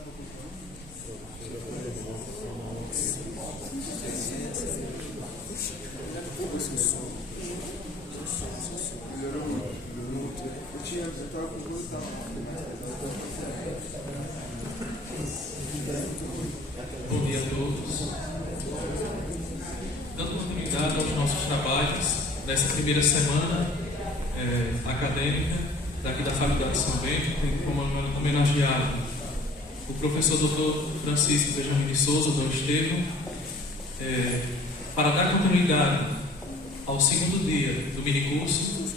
Bom dia a todos. Dando continuidade aos nossos trabalhos dessa primeira semana acadêmica daqui da Faculdade de São Bento, tem como homenageado o professor Dr. Francisco Benjamin de Souza, Dom Estevam, para dar continuidade ao segundo dia do minicurso,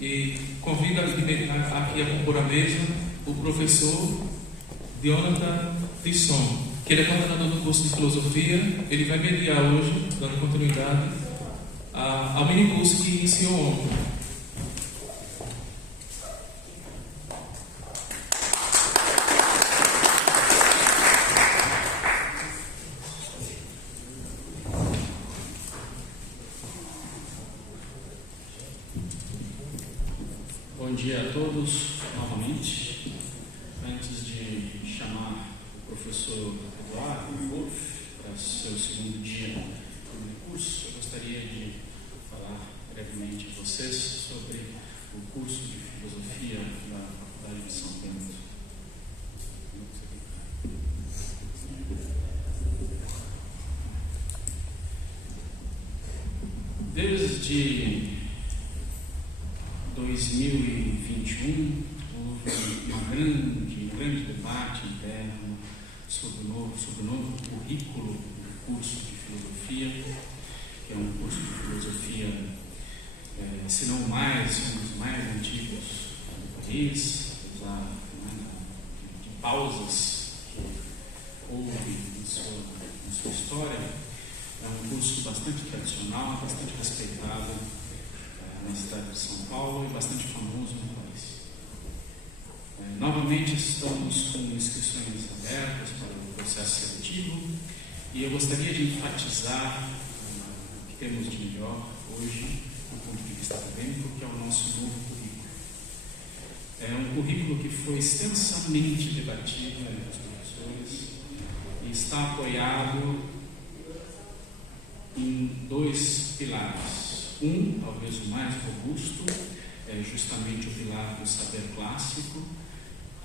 e convido aqui a compor a mesa o professor Jonathan Tisson, que ele é coordenador do curso de filosofia. Ele vai mediar hoje, dando continuidade ao minicurso que iniciou ontem. Bom dia a todos novamente. Antes de chamar o professor Eduardo Wolff para o seu segundo dia do curso, eu gostaria de falar brevemente a vocês sobre o curso de filosofia da Faculdade de São Bento. Desde 2021 houve um grande debate interno sobre o novo currículo do curso de filosofia, que é um curso de filosofia, se não mais, um dos mais antigos do país, apesar de pausas que houve em sua história. É um curso bastante tradicional, bastante respeitado na cidade de São Paulo e bastante famoso no país. Novamente estamos com inscrições abertas para o processo seletivo, e eu gostaria de enfatizar o que temos de melhor hoje do ponto de vista acadêmico, que é o nosso novo currículo. É um currículo que foi extensamente debatido entre os professores e está apoiado em dois pilares. Talvez o mais robusto, é justamente o pilar do saber clássico,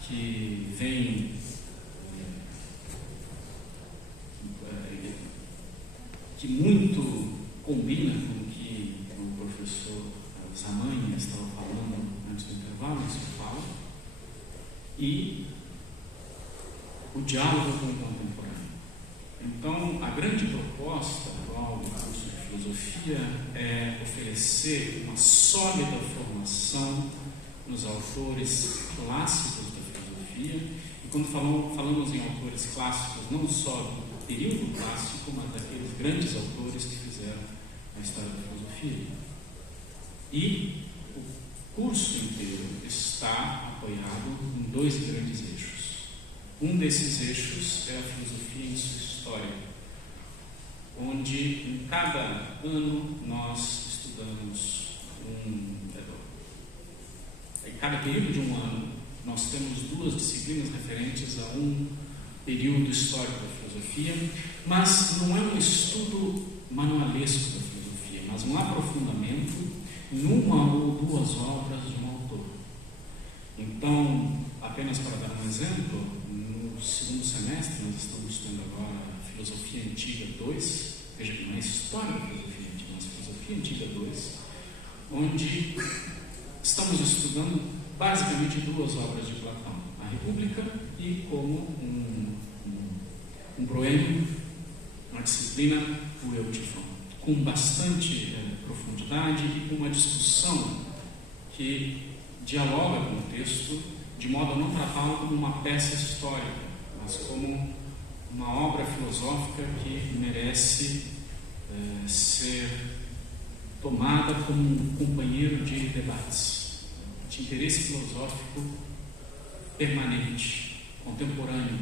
que vem que muito combina com o que o professor Zamanha estava falando antes do intervalo, e o diálogo com o contemporâneo. Então, a grande proposta atual do curso de filosofia é oferecer uma sólida formação nos autores clássicos da filosofia. E quando falamos em autores clássicos, não só do período clássico, mas daqueles grandes autores que fizeram a história da filosofia. E o curso inteiro está apoiado em dois grandes eixos. Um desses eixos é a filosofia em sua história, onde em cada ano nós estudamos em cada período de um ano nós temos duas disciplinas referentes a um período histórico da filosofia, mas não é um estudo manualesco da filosofia, mas um aprofundamento em uma ou duas obras de um autor. Então, apenas para dar um exemplo, no segundo semestre nós estamos estudando agora a Filosofia Antiga 2, veja que não é história da filosofia antiga, mas Filosofia Antiga 2, onde estamos estudando basicamente duas obras de Platão, a República e como um proêmio, uma disciplina, o Eutífron, com bastante profundidade e com uma discussão que dialoga com o texto, de modo a não tratá-lo como uma peça histórica, mas como uma obra filosófica que merece ser tomada como um companheiro de debates, de interesse filosófico permanente, contemporâneo.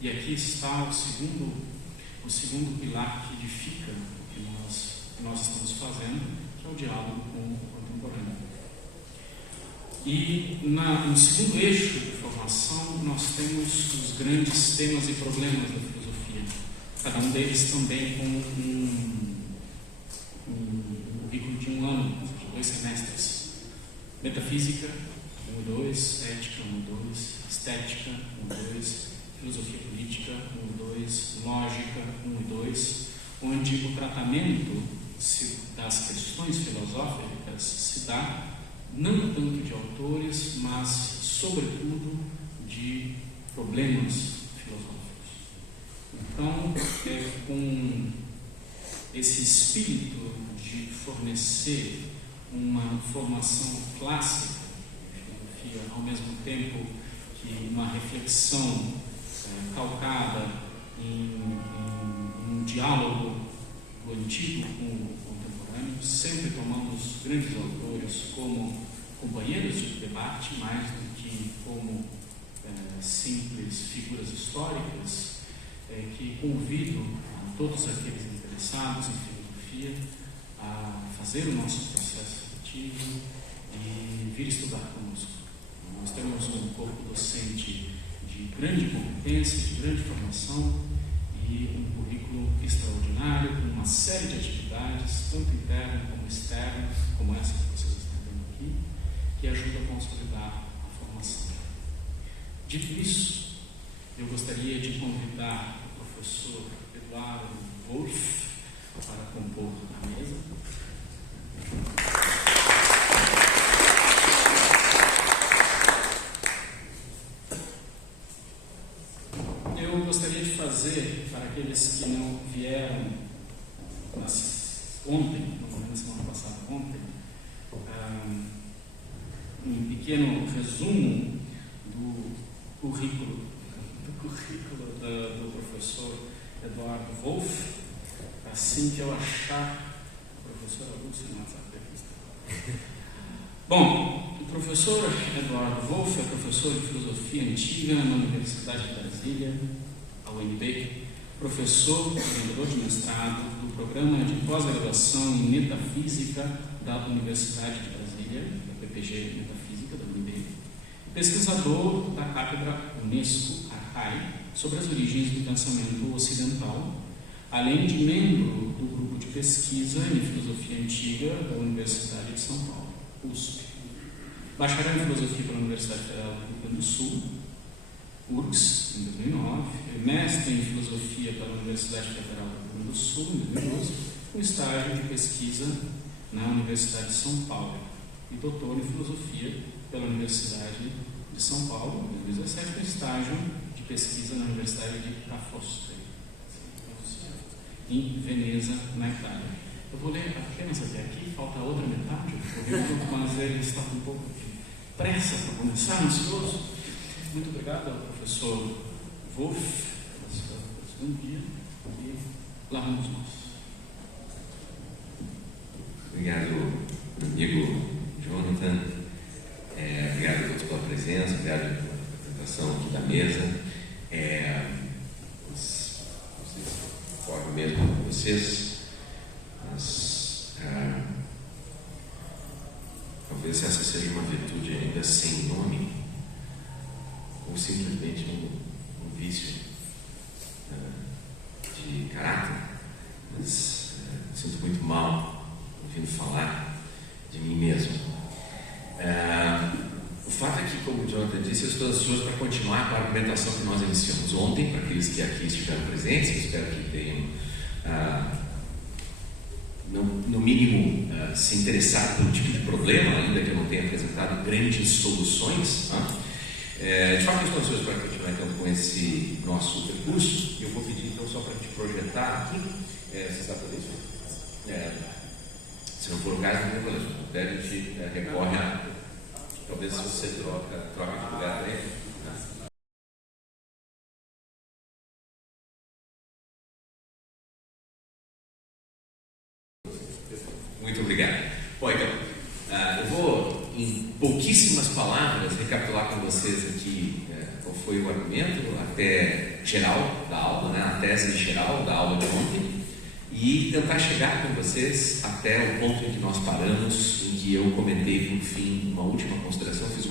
E aqui está o segundo pilar que edifica o que nós estamos fazendo, que é o diálogo com o contemporâneo. E no segundo eixo de formação, nós temos os grandes temas e problemas da filosofia, cada um deles também com um currículo de 1 ano, ou seja, 2 semestres. Metafísica, 1 e 2, ética, 1 e 2, estética, 1 e 2, filosofia política, 1 e 2, lógica, 1 e 2, onde o tratamento das questões filosóficas se dá não tanto de autores, mas sobretudo de problemas filosóficos. Então, com esse espírito de fornecer uma formação clássica de filosofia, ao mesmo tempo que uma reflexão calcada em um diálogo do antigo com o contemporâneo, sempre tomando os grandes autores como companheiros de debate, mais do que como simples figuras históricas, que convido a todos aqueles interessados em filosofia a fazer o nosso processo seletivo e vir estudar conosco. Nós temos um corpo docente de grande competência, de grande formação e um currículo extraordinário, com uma série de atividades, tanto interna como externa, como essa que vocês estão vendo aqui, que ajuda a consolidar a formação. Dito isso, eu gostaria de convidar o professor Eduardo Wolff para compor a mesa. Eu gostaria de fazer, para aqueles que não vieram ontem, na semana passada, um pequeno resumo do currículo do professor Eduardo Wolff. Assim que eu achar a professora Lúcia no WhatsApp aqui. Bom, o professor Eduardo Wolff é professor de filosofia antiga na Universidade de Brasília, a UNB, professor orientador de mestrado do programa de pós-graduação em metafísica da Universidade de Brasília, da PPG Metafísica da UNB, pesquisador da cátedra Unesco Arcai sobre as origens do pensamento ocidental, além de membro do grupo de pesquisa em filosofia antiga da Universidade de São Paulo, USP. Bacharel em filosofia pela Universidade Federal do Rio Grande do Sul, URGS, em 2009, mestre em filosofia pela Universidade Federal do Rio Grande do Sul, em 2012, com estágio de pesquisa na Universidade de São Paulo e doutor em filosofia pela Universidade de São Paulo, em 2017, com estágio de pesquisa na Universidade de Ca' Fostre, em Veneza, na Itália. Eu vou ler apenas até aqui, falta a outra metade do currículo, mas ele está com um pouco de pressa para começar, ansioso. Muito obrigado ao professor Wolff pela sua dia e lá vamos nós. Obrigado, amigo Jonathan. Obrigado a todos pela presença, obrigado pela apresentação aqui da mesa. Concordo mesmo com vocês, mas talvez essa seja uma virtude ainda sem nome, ou simplesmente um vício de caráter, mas sinto muito mal ouvindo falar de mim mesmo. O fato é que, como o Jonathan disse, eu estou ansioso para continuar com a argumentação que nós iniciamos ontem, para aqueles que aqui estiveram presentes, eu espero que tenham, no mínimo, se interessado pelo tipo de problema, ainda que eu não tenha apresentado grandes soluções. De fato, eu estou ansioso para continuar então com esse nosso percurso. Eu vou pedir então só para te projetar aqui, você está por isso? Se não for o caso, não tem problema. Se puder, a gente recorre a... Talvez se você troca de lugar aí. Muito obrigado. Bom, então, eu vou, em pouquíssimas palavras, recapitular com vocês aqui qual foi o argumento, até geral da aula, a tese geral da aula de ontem, e tentar chegar com vocês até o ponto em que nós paramos, em que eu comentei, por fim, uma última consideração, fiz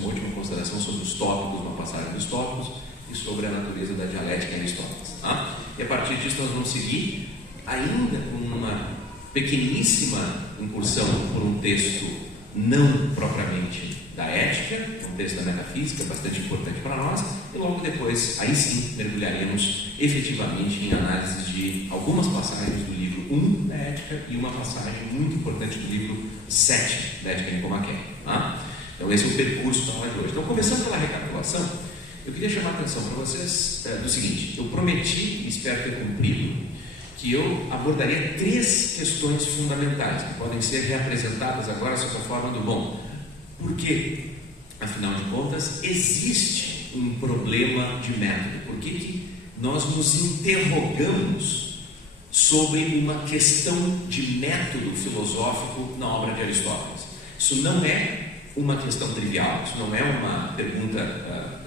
consideração sobre os tópicos, uma passagem dos tópicos e sobre a natureza da dialética em Aristóteles. Tá? E a partir disso nós vamos seguir ainda com uma pequeníssima incursão por um texto não propriamente da ética, um texto da metafísica bastante importante para nós, e logo depois, aí sim, mergulharemos efetivamente em análise de algumas passagens do livro 1 da ética e uma passagem muito importante do livro 7 da ética Nicomaquia. Tá? Então esse é o percurso da aula de hoje. Então, começando pela recapitulação, eu queria chamar a atenção para vocês do seguinte: eu prometi, e espero ter cumprido, que eu abordaria 3 questões fundamentais, que podem ser reapresentadas agora sob a forma do bom. Por quê? Afinal de contas, existe um problema de método. Por que nós nos interrogamos sobre uma questão de método filosófico na obra de Aristóteles? Isso não é uma questão trivial, isso não é uma pergunta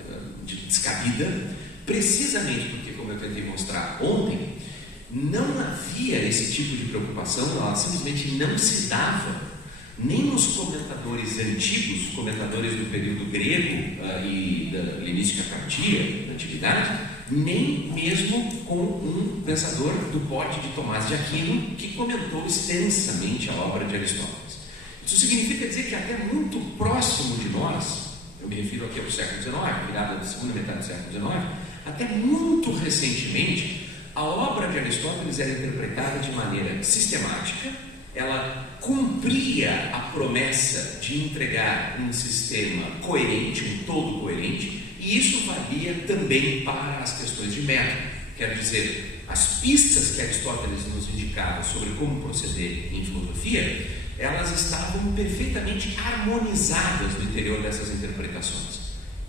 descabida, precisamente porque, como eu tentei mostrar ontem, não havia esse tipo de preocupação, ela simplesmente não se dava nem nos comentadores antigos, comentadores do período grego e da helenística tardia, da antiguidade, nem mesmo com um pensador do porte de Tomás de Aquino, que comentou extensamente a obra de Aristóteles. Isso significa dizer que até muito próximo de nós, eu me refiro aqui ao século XIX, virada da segunda metade do século XIX, até muito recentemente, a obra de Aristóteles era interpretada de maneira sistemática, ela cumpria a promessa de entregar um sistema coerente, um todo coerente, e isso valia também para as questões de método. Quer dizer, as pistas que Aristóteles nos indicava sobre como proceder em filosofia, elas estavam perfeitamente harmonizadas no interior dessas interpretações.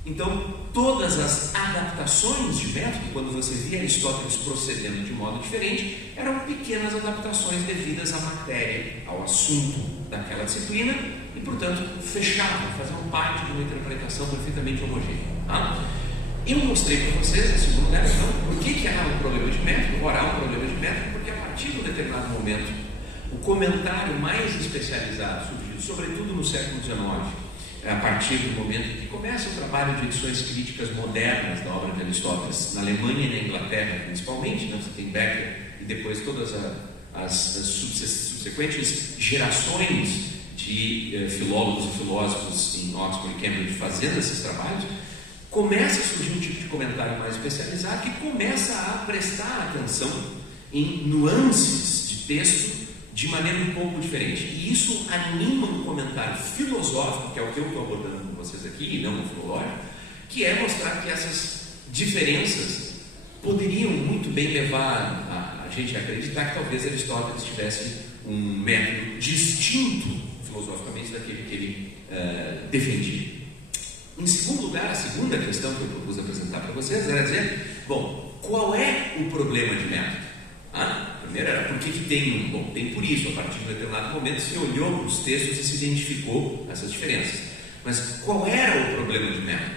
Então, todas as adaptações de método, quando você via Aristóteles procedendo de modo diferente, eram pequenas adaptações devidas à matéria, ao assunto daquela disciplina, e, portanto, fechavam, faziam parte de uma interpretação perfeitamente homogênea. Tá? Eu mostrei para vocês, em segundo lugar, então, por que há um problema de método. Ora, há um problema de método porque, a partir de um determinado momento, o comentário mais especializado surgiu, sobretudo no século XIX, a partir do momento em que começa o trabalho de edições críticas modernas da obra de Aristóteles, na Alemanha e na Inglaterra principalmente, né? Você tem Becker e depois todas as subsequentes gerações de filólogos e filósofos em Oxford e Cambridge fazendo esses trabalhos, começa a surgir um tipo de comentário mais especializado que começa a prestar atenção em nuances de texto de maneira um pouco diferente. E isso anima um comentário filosófico, que é o que eu estou abordando com vocês aqui, e não um filológico, que é mostrar que essas diferenças poderiam muito bem levar a gente a acreditar que talvez Aristóteles tivesse um método distinto filosoficamente daquele que ele defendia. Em segundo lugar, a segunda questão que eu propus apresentar para vocês era dizer, bom, qual é o problema de método? Primeiro era por que tem bom, tem por isso, a partir de um determinado momento se olhou para os textos e se identificou essas diferenças. Mas qual era o problema de método?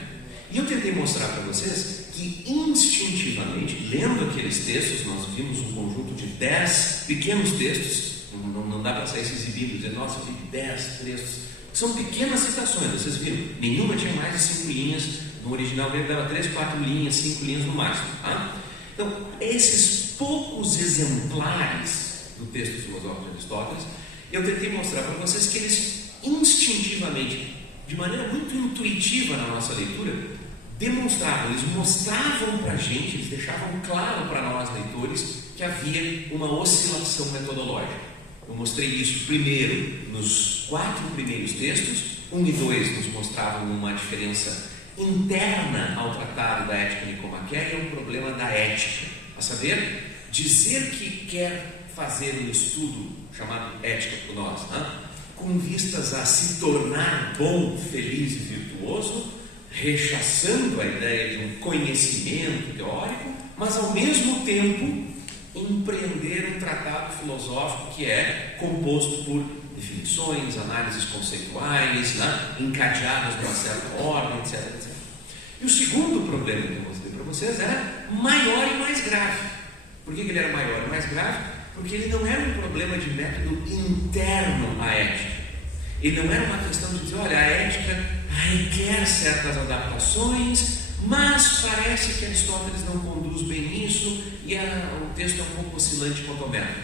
E eu tentei mostrar para vocês que instintivamente, lendo aqueles textos, nós vimos um conjunto de 10 pequenos textos, não dá para sair se exibindo e dizer, nossa, eu vi 10 textos, são pequenas citações, vocês viram, nenhuma tinha mais de 5 linhas, no original dele dava 3, 4 linhas, 5 linhas no máximo. Então, esses poucos exemplares do texto filosófico de Aristóteles, eu tentei mostrar para vocês que eles instintivamente, de maneira muito intuitiva na nossa leitura, demonstravam, eles mostravam para a gente, eles deixavam claro para nós leitores que havia uma oscilação metodológica. Eu mostrei isso primeiro nos 4 primeiros textos, 1 e 2 nos mostravam uma diferença interna ao tratado da ética nicomaquia e ao problema da ética, a saber, dizer que quer fazer um estudo chamado ética por nós, com vistas a se tornar bom, feliz e virtuoso, rechaçando a ideia de um conhecimento teórico, mas ao mesmo tempo empreender um tratado filosófico que é composto por definições, análises conceituais, encadeadas numa certa ordem, etc, etc. E o segundo problema que eu mostrei para vocês era maior e mais grave. Por que ele era maior e mais grave? Porque ele não era um problema de método interno à ética. Ele não era uma questão de dizer, olha, a ética requer certas adaptações, mas parece que Aristóteles não conduz bem isso e o texto é um pouco oscilante quanto ao método.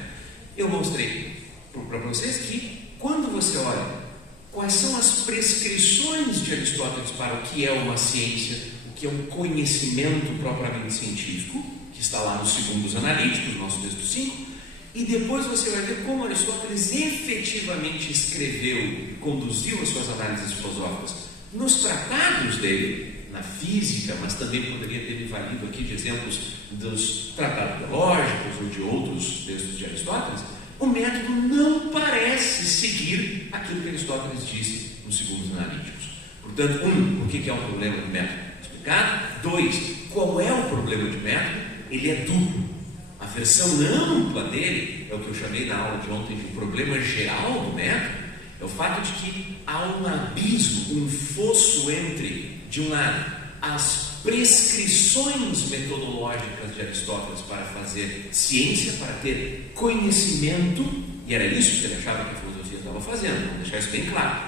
Eu mostrei para vocês que quando você olha quais são as prescrições de Aristóteles para o que é uma ciência, o que é um conhecimento propriamente científico, que está lá nos Segundos Analíticos, nosso texto 5, e depois você vai ver como Aristóteles efetivamente escreveu e conduziu as suas análises filosóficas nos tratados dele, na física, mas também poderia ter me valido aqui de exemplos dos tratados teológicos ou de outros textos de Aristóteles. O método não parece seguir aquilo que Aristóteles disse nos Segundos Analíticos. Portanto, o que é um problema de método? Explicado. 2, qual é o problema de método? Ele é duplo. A versão ampla dele é o que eu chamei na aula de ontem de problema geral do método. É o fato de que há um abismo, um fosso entre, de um lado, as prescrições metodológicas de Aristóteles para fazer ciência, para ter conhecimento, e era isso que ele achava que a filosofia estava fazendo, vamos deixar isso bem claro.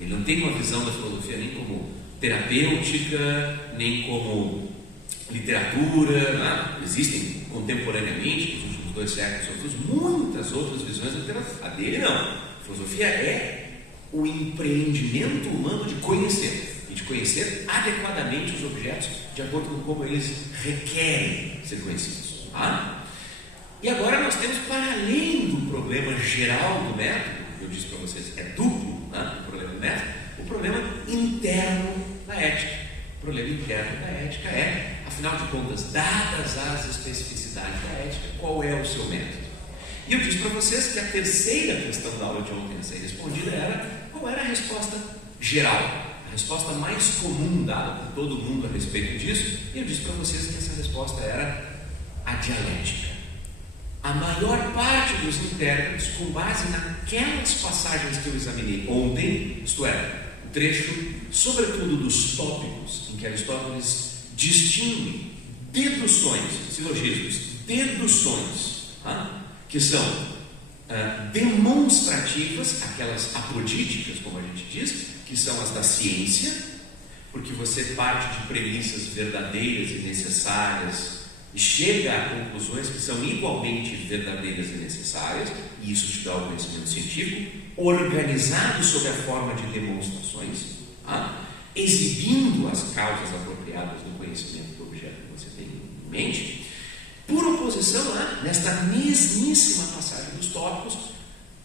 Ele não tem uma visão da filosofia nem como terapêutica, nem como literatura, né? Existem contemporaneamente, nos últimos 2 séculos, muitas outras visões da literatura. A dele não. A filosofia é o empreendimento humano de conhecer, e de conhecer adequadamente os objetos de acordo com como eles requerem ser conhecidos. Tá? E agora nós temos, para além do problema geral do método, que eu disse para vocês, é duplo, né? O problema do método, o problema interno da ética. O problema interno da ética é, afinal de contas, dadas as especificidades da ética, qual é o seu método? E eu disse para vocês que a terceira questão da aula de ontem a ser respondida era qual era a resposta geral, a resposta mais comum dada por todo mundo a respeito disso, e eu disse para vocês que essa resposta era a dialética. A maior parte dos intérpretes, com base naquelas passagens que eu examinei ontem, isto é, o trecho, sobretudo dos tópicos, em que Aristóteles distingue deduções, silogismos, deduções, que são demonstrativas, aquelas apodíticas, como a gente diz, que são as da ciência, porque você parte de premissas verdadeiras e necessárias e chega a conclusões que são igualmente verdadeiras e necessárias, e isso te dá o conhecimento científico, organizado sob a forma de demonstrações, exibindo as causas apropriadas do conhecimento do objeto que você tem em mente, por oposição nesta mesmíssima passagem dos tópicos,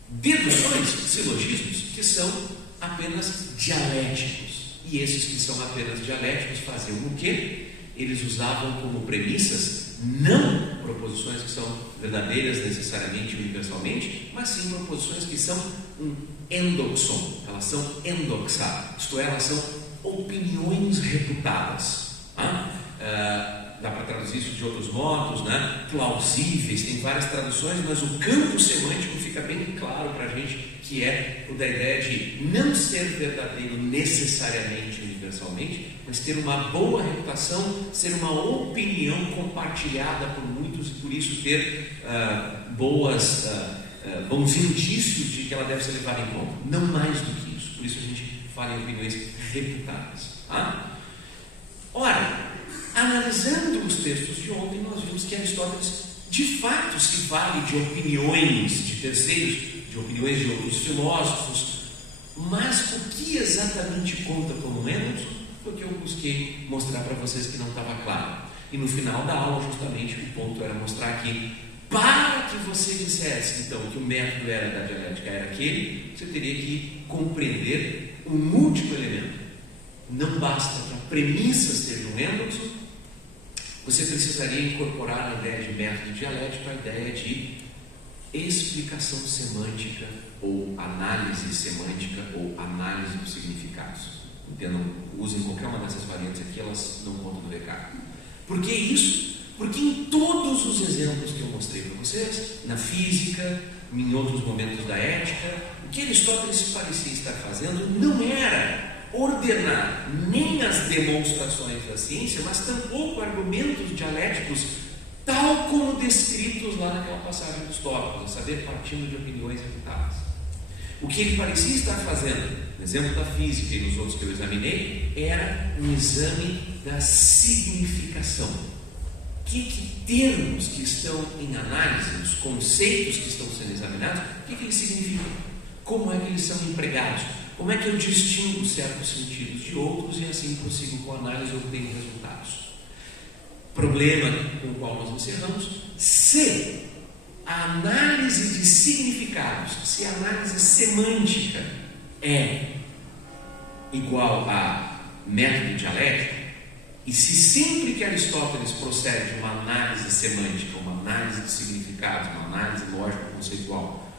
deduções, silogismos, que são apenas dialéticos. E esses que são apenas dialéticos faziam o quê? Eles usavam como premissas não proposições que são verdadeiras necessariamente universalmente, mas sim proposições que são um endoxon, elas são endoxadas, isto é, elas são opiniões reputadas. Dá para traduzir isso de outros modos, plausíveis, tem várias traduções, mas o campo semântico fica bem claro para a gente, que é o da ideia de não ser verdadeiro necessariamente universalmente, mas ter uma boa reputação, ser uma opinião compartilhada por muitos e por isso ter bons indícios de que ela deve ser levada em conta, não mais do que isso. Por isso a gente fala em opiniões reputadas. Ora, analisando os textos de ontem, nós vimos que Aristóteles de fato se vale de opiniões de terceiros, de opiniões de outros filósofos, mas o que exatamente conta como endoxon foi o que eu busquei mostrar para vocês que não estava claro. E no final da aula, justamente, o ponto era mostrar que, para que você dissesse então que o método era da dialética era aquele, você teria que compreender um último elemento. Não basta que a premissa seja um endoxon, você precisaria incorporar na ideia de método dialético a ideia de explicação semântica ou análise semântica ou análise dos significados. Entendam, usem qualquer uma dessas variantes aqui, elas não contam do recado. Por que isso? Porque em todos os exemplos que eu mostrei para vocês, na física, em outros momentos da ética, o que Aristóteles parecia estar fazendo não era ordenar nem as demonstrações da ciência, mas tampouco argumentos dialéticos, tal como descritos lá naquela passagem dos tópicos, a saber, partindo de opiniões reputadas. O que ele parecia estar fazendo, no exemplo da física e nos outros que eu examinei, era um exame da significação. Que termos que estão em análise, os conceitos que estão sendo examinados, o que eles significam? Como é que eles são empregados? Como é que eu distingo certos sentidos de outros e assim prossigo com a análise e obtenho resultados? Problema com o qual nós encerramos: se a análise de significados, se a análise semântica é igual a método dialético, e se sempre que Aristóteles procede de uma análise semântica, uma análise de significados, uma análise lógico-conceitual,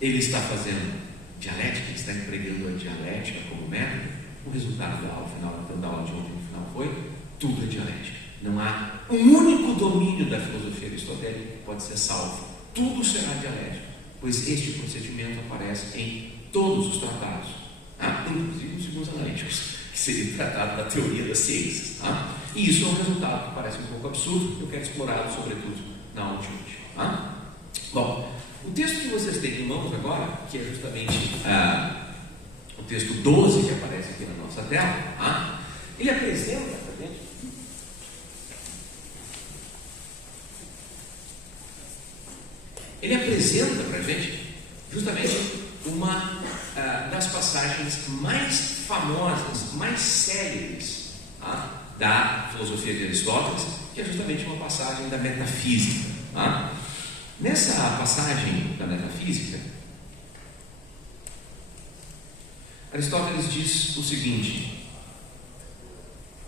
ele está fazendo dialética, ele está empregando a dialética como método, o resultado da aula final, da aula de ontem no final foi: tudo é dialética. Não há um único domínio da filosofia aristotélica que pode ser salvo. Tudo será dialético, pois este procedimento aparece em todos os tratados, inclusive nos signos analíticos, que seria tratado da teoria das ciências. E isso é um resultado que parece um pouco absurdo, que eu quero explorar, sobretudo, na aula de hoje. Bom, o texto que vocês têm em mãos agora, que é justamente o texto 12 que aparece aqui na nossa tela, ele apresenta para gente justamente uma das passagens mais famosas, mais célebres da filosofia de Aristóteles, que é justamente uma passagem da metafísica. Nessa passagem da metafísica, Aristóteles diz o seguinte,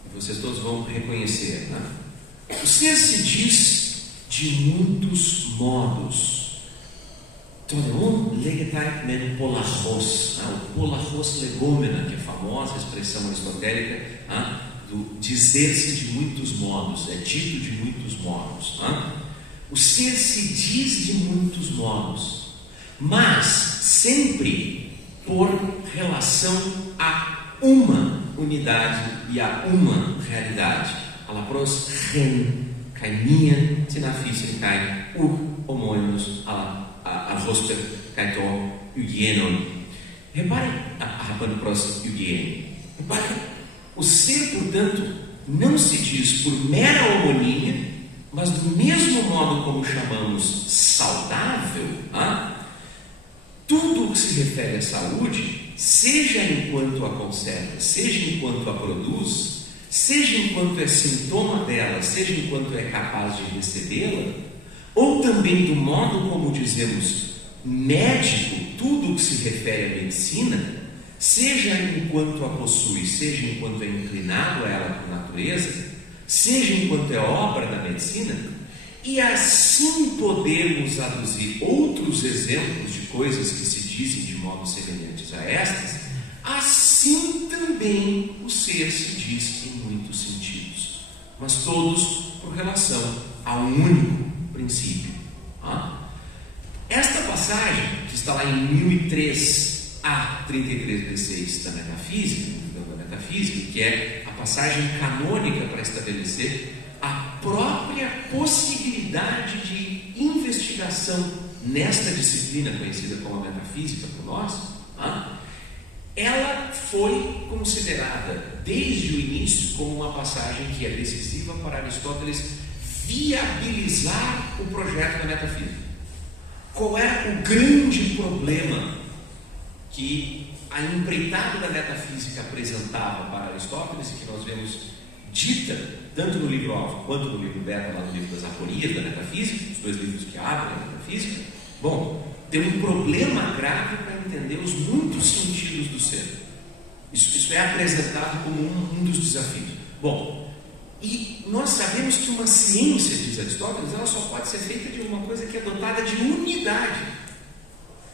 e vocês todos vão reconhecer: o ser se diz de muitos modos. Toreon legetai men polachos, o polachos legomena, que é a famosa expressão aristotélica do dizer-se de muitos modos, é dito de muitos modos. O ser se diz de muitos modos, mas sempre por relação a uma unidade e a uma realidade. Alapros ren kaimian sinafisen kai homoenos a roster kaito hygienon. Reparem Reparem, o ser, portanto, não se diz por mera homonímia, mas do mesmo modo como chamamos saudável, tudo o que se refere à saúde, seja enquanto a conserva, seja enquanto a produz, seja enquanto é sintoma dela, seja enquanto é capaz de recebê-la, ou também do modo como dizemos médico, tudo o que se refere à medicina, seja enquanto a possui, seja enquanto é inclinado a ela por natureza, seja enquanto é obra da medicina, e assim podemos aduzir outros exemplos de coisas que se dizem de modo semelhantes a estas, assim também o ser se diz em muitos sentidos, mas todos por relação a um único princípio. Esta passagem, que está lá em 1003 a 33b6 da metafísica, que é a passagem canônica para estabelecer a própria possibilidade de investigação nesta disciplina conhecida como a metafísica por nós, ela foi considerada desde o início como uma passagem que é decisiva para Aristóteles viabilizar o projeto da metafísica. Qual era o grande problema que a empreitada da metafísica apresentava para Aristóteles, e que nós vemos dita tanto no livro alfa quanto no livro beta, lá no livro das aporias da metafísica, os dois livros que abrem a metafísica? Bom, tem um problema grave para entender os muitos sentidos do ser. Isso é apresentado como um dos desafios. Bom, e nós sabemos que uma ciência, diz Aristóteles, ela só pode ser feita de uma coisa que é dotada de unidade.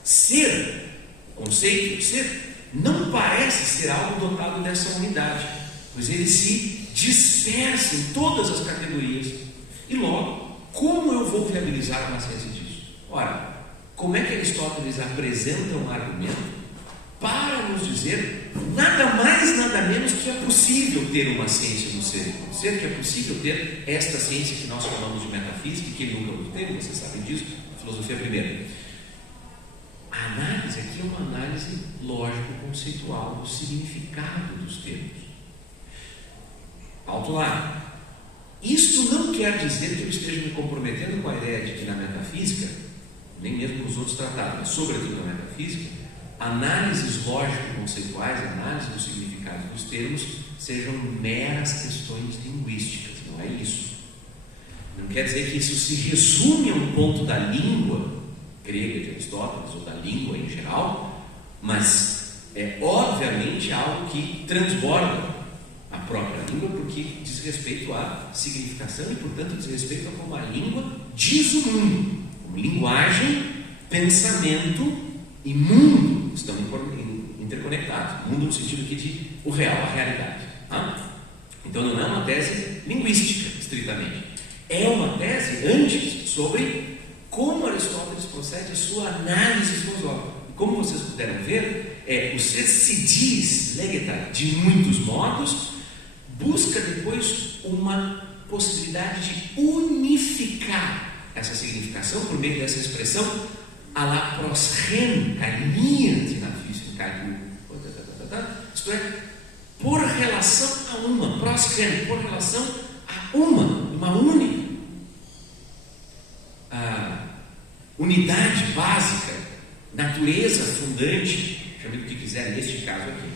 Ser, o conceito de ser, não parece ser algo dotado dessa unidade, pois ele se dispersa em todas as categorias. E logo, como eu vou viabilizar uma ciência disso? Ora, como é que Aristóteles apresenta um argumento para nos dizer nada mais, nada menos que é possível ter uma ciência no ser, que é possível ter esta ciência que nós chamamos de metafísica, e que ele nunca teve, vocês sabem disso, a filosofia primeira. A análise aqui é uma análise lógico-conceitual do significado dos termos. Alto lá. Isto não quer dizer que eu esteja me comprometendo com a ideia de que na metafísica, nem mesmo nos outros tratados, mas sobretudo na metafísica, análises lógico-conceituais, análise do significado dos termos, sejam meras questões linguísticas. Não é isso. Não quer dizer que isso se resume a um ponto da língua grega de Aristóteles, ou da língua em geral, mas é obviamente algo que transborda a própria língua, porque diz respeito à significação e, portanto, diz respeito a como a língua diz o mundo. Como linguagem, pensamento e mundo estão interconectados. Mundo no sentido aqui de o real, a realidade. Tá? Então não é uma tese linguística, estritamente. É uma tese, antes, sobre como Aristóteles procede a sua análise filosófica. E como vocês puderam ver, o ser se diz legata de muitos modos, busca depois uma possibilidade de unificar essa significação por meio dessa expressão a la prosgen, caimias na física, isto é, por relação a uma, prosgen, por relação a uma única unidade básica, natureza fundante, chame do que quiser neste caso aqui.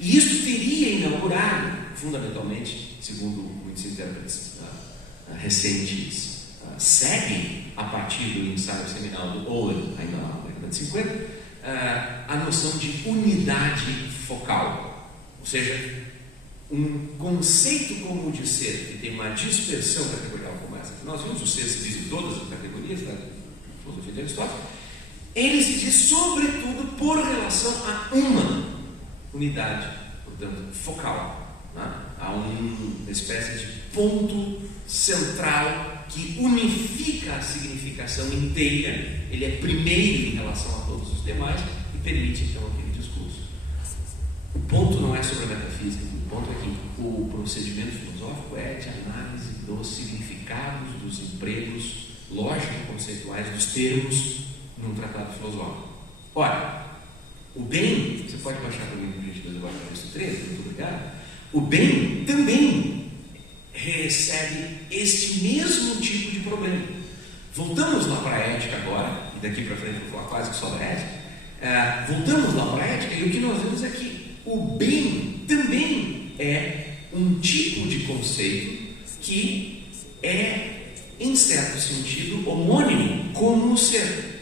E isto teria inaugurado, fundamentalmente, segundo muitos intérpretes recentes seguem, a partir do ensaio seminal do Owen, ainda lá na década de 50, a noção de unidade focal, ou seja, um conceito comum de ser que tem uma dispersão categorial como essa. Nós vimos o ser se diz em todas as categorias da filosofia de Aristóteles. Ele se diz sobretudo por relação a uma unidade, portanto, focal, né? A uma espécie de ponto central que unifica a significação inteira. Ele é primeiro em relação a todos os demais e permite então aquele discurso. O ponto não é sobre a metafísica, o ponto é que o procedimento filosófico é de análise dos significados, dos empregos lógico-conceituais dos termos num tratado filosófico. Ora, o bem, você pode baixar para mim no 22 agora para o 13, muito obrigado. O bem também recebe este mesmo tipo de problema. Voltamos lá para a ética agora, e daqui para frente vou falar quase que só da ética. Voltamos lá para a ética e o que nós vemos é que o bem também é um tipo de conceito que é, em certo sentido, homônimo como o ser.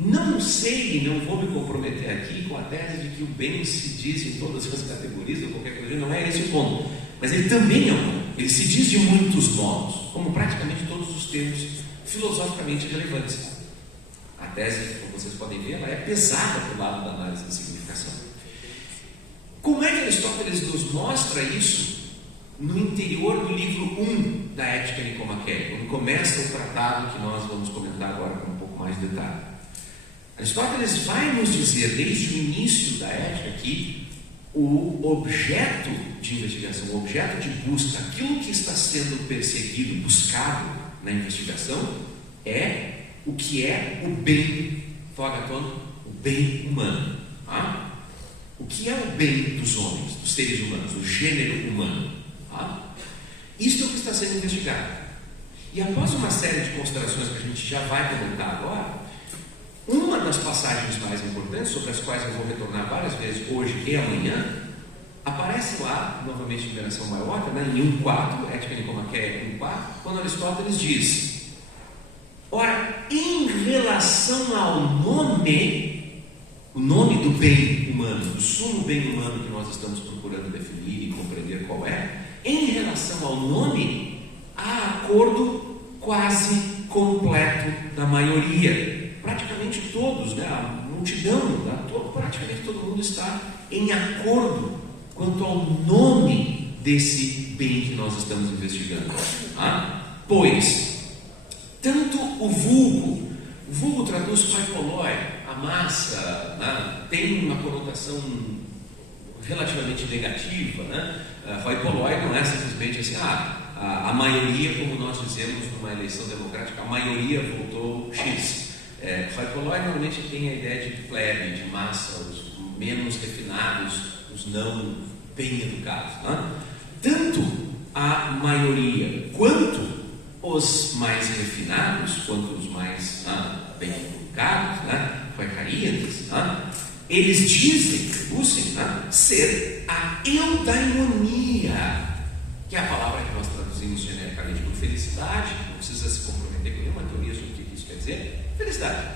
Não sei e não vou me comprometer aqui com a tese de que o bem se diz em todas as categorias ou qualquer coisa, não é esse o ponto. Mas ele também é humano. Ele se diz de muitos modos, como praticamente todos os termos filosoficamente relevantes. A tese, como vocês podem ver, ela é pesada para o lado da análise da significação. Como é que Aristóteles nos mostra isso no interior do livro 1 da Ética Nicomaquéia, quando começa o tratado que nós vamos comentar agora com um pouco mais de detalhe? Aristóteles vai nos dizer desde o início da ética que o objeto de investigação, o objeto de busca, aquilo que está sendo perseguido, buscado na investigação, é o que é o bem, Fogaton, o bem humano. Tá? O que é o bem dos homens, dos seres humanos, o gênero humano? Tá? Isso é o que está sendo investigado. E após uma série de considerações que a gente já vai comentar agora, uma das passagens mais importantes, sobre as quais eu vou retornar várias vezes hoje e amanhã, aparece lá, novamente em numeração maior, né, em 1.4, Ética Nicomaquéia 1.4, quando Aristóteles diz: ora, em relação ao nome, o nome do bem humano, do sumo bem humano que nós estamos procurando definir e compreender qual é, em relação ao nome, há acordo quase completo da maioria. Praticamente todos, né, a multidão, praticamente todo mundo está em acordo quanto ao nome desse bem que nós estamos investigando. Tá? Pois, tanto o vulgo traduz hypoloi, a massa, né, tem uma conotação relativamente negativa. Né? Hypoloi não é simplesmente assim, a maioria, como nós dizemos numa eleição democrática, a maioria votou X. Hoi polloi normalmente tem a ideia de plebe, de massa, os menos refinados, os não bem educados. Né? Tanto a maioria quanto os mais refinados, quanto os mais bem educados, né? Eles dizem ser a eudaimonia, que é a palavra que nós traduzimos genericamente por felicidade. Não precisa se comprometer com nenhuma teoria sobre o que isso quer dizer. Felicidade.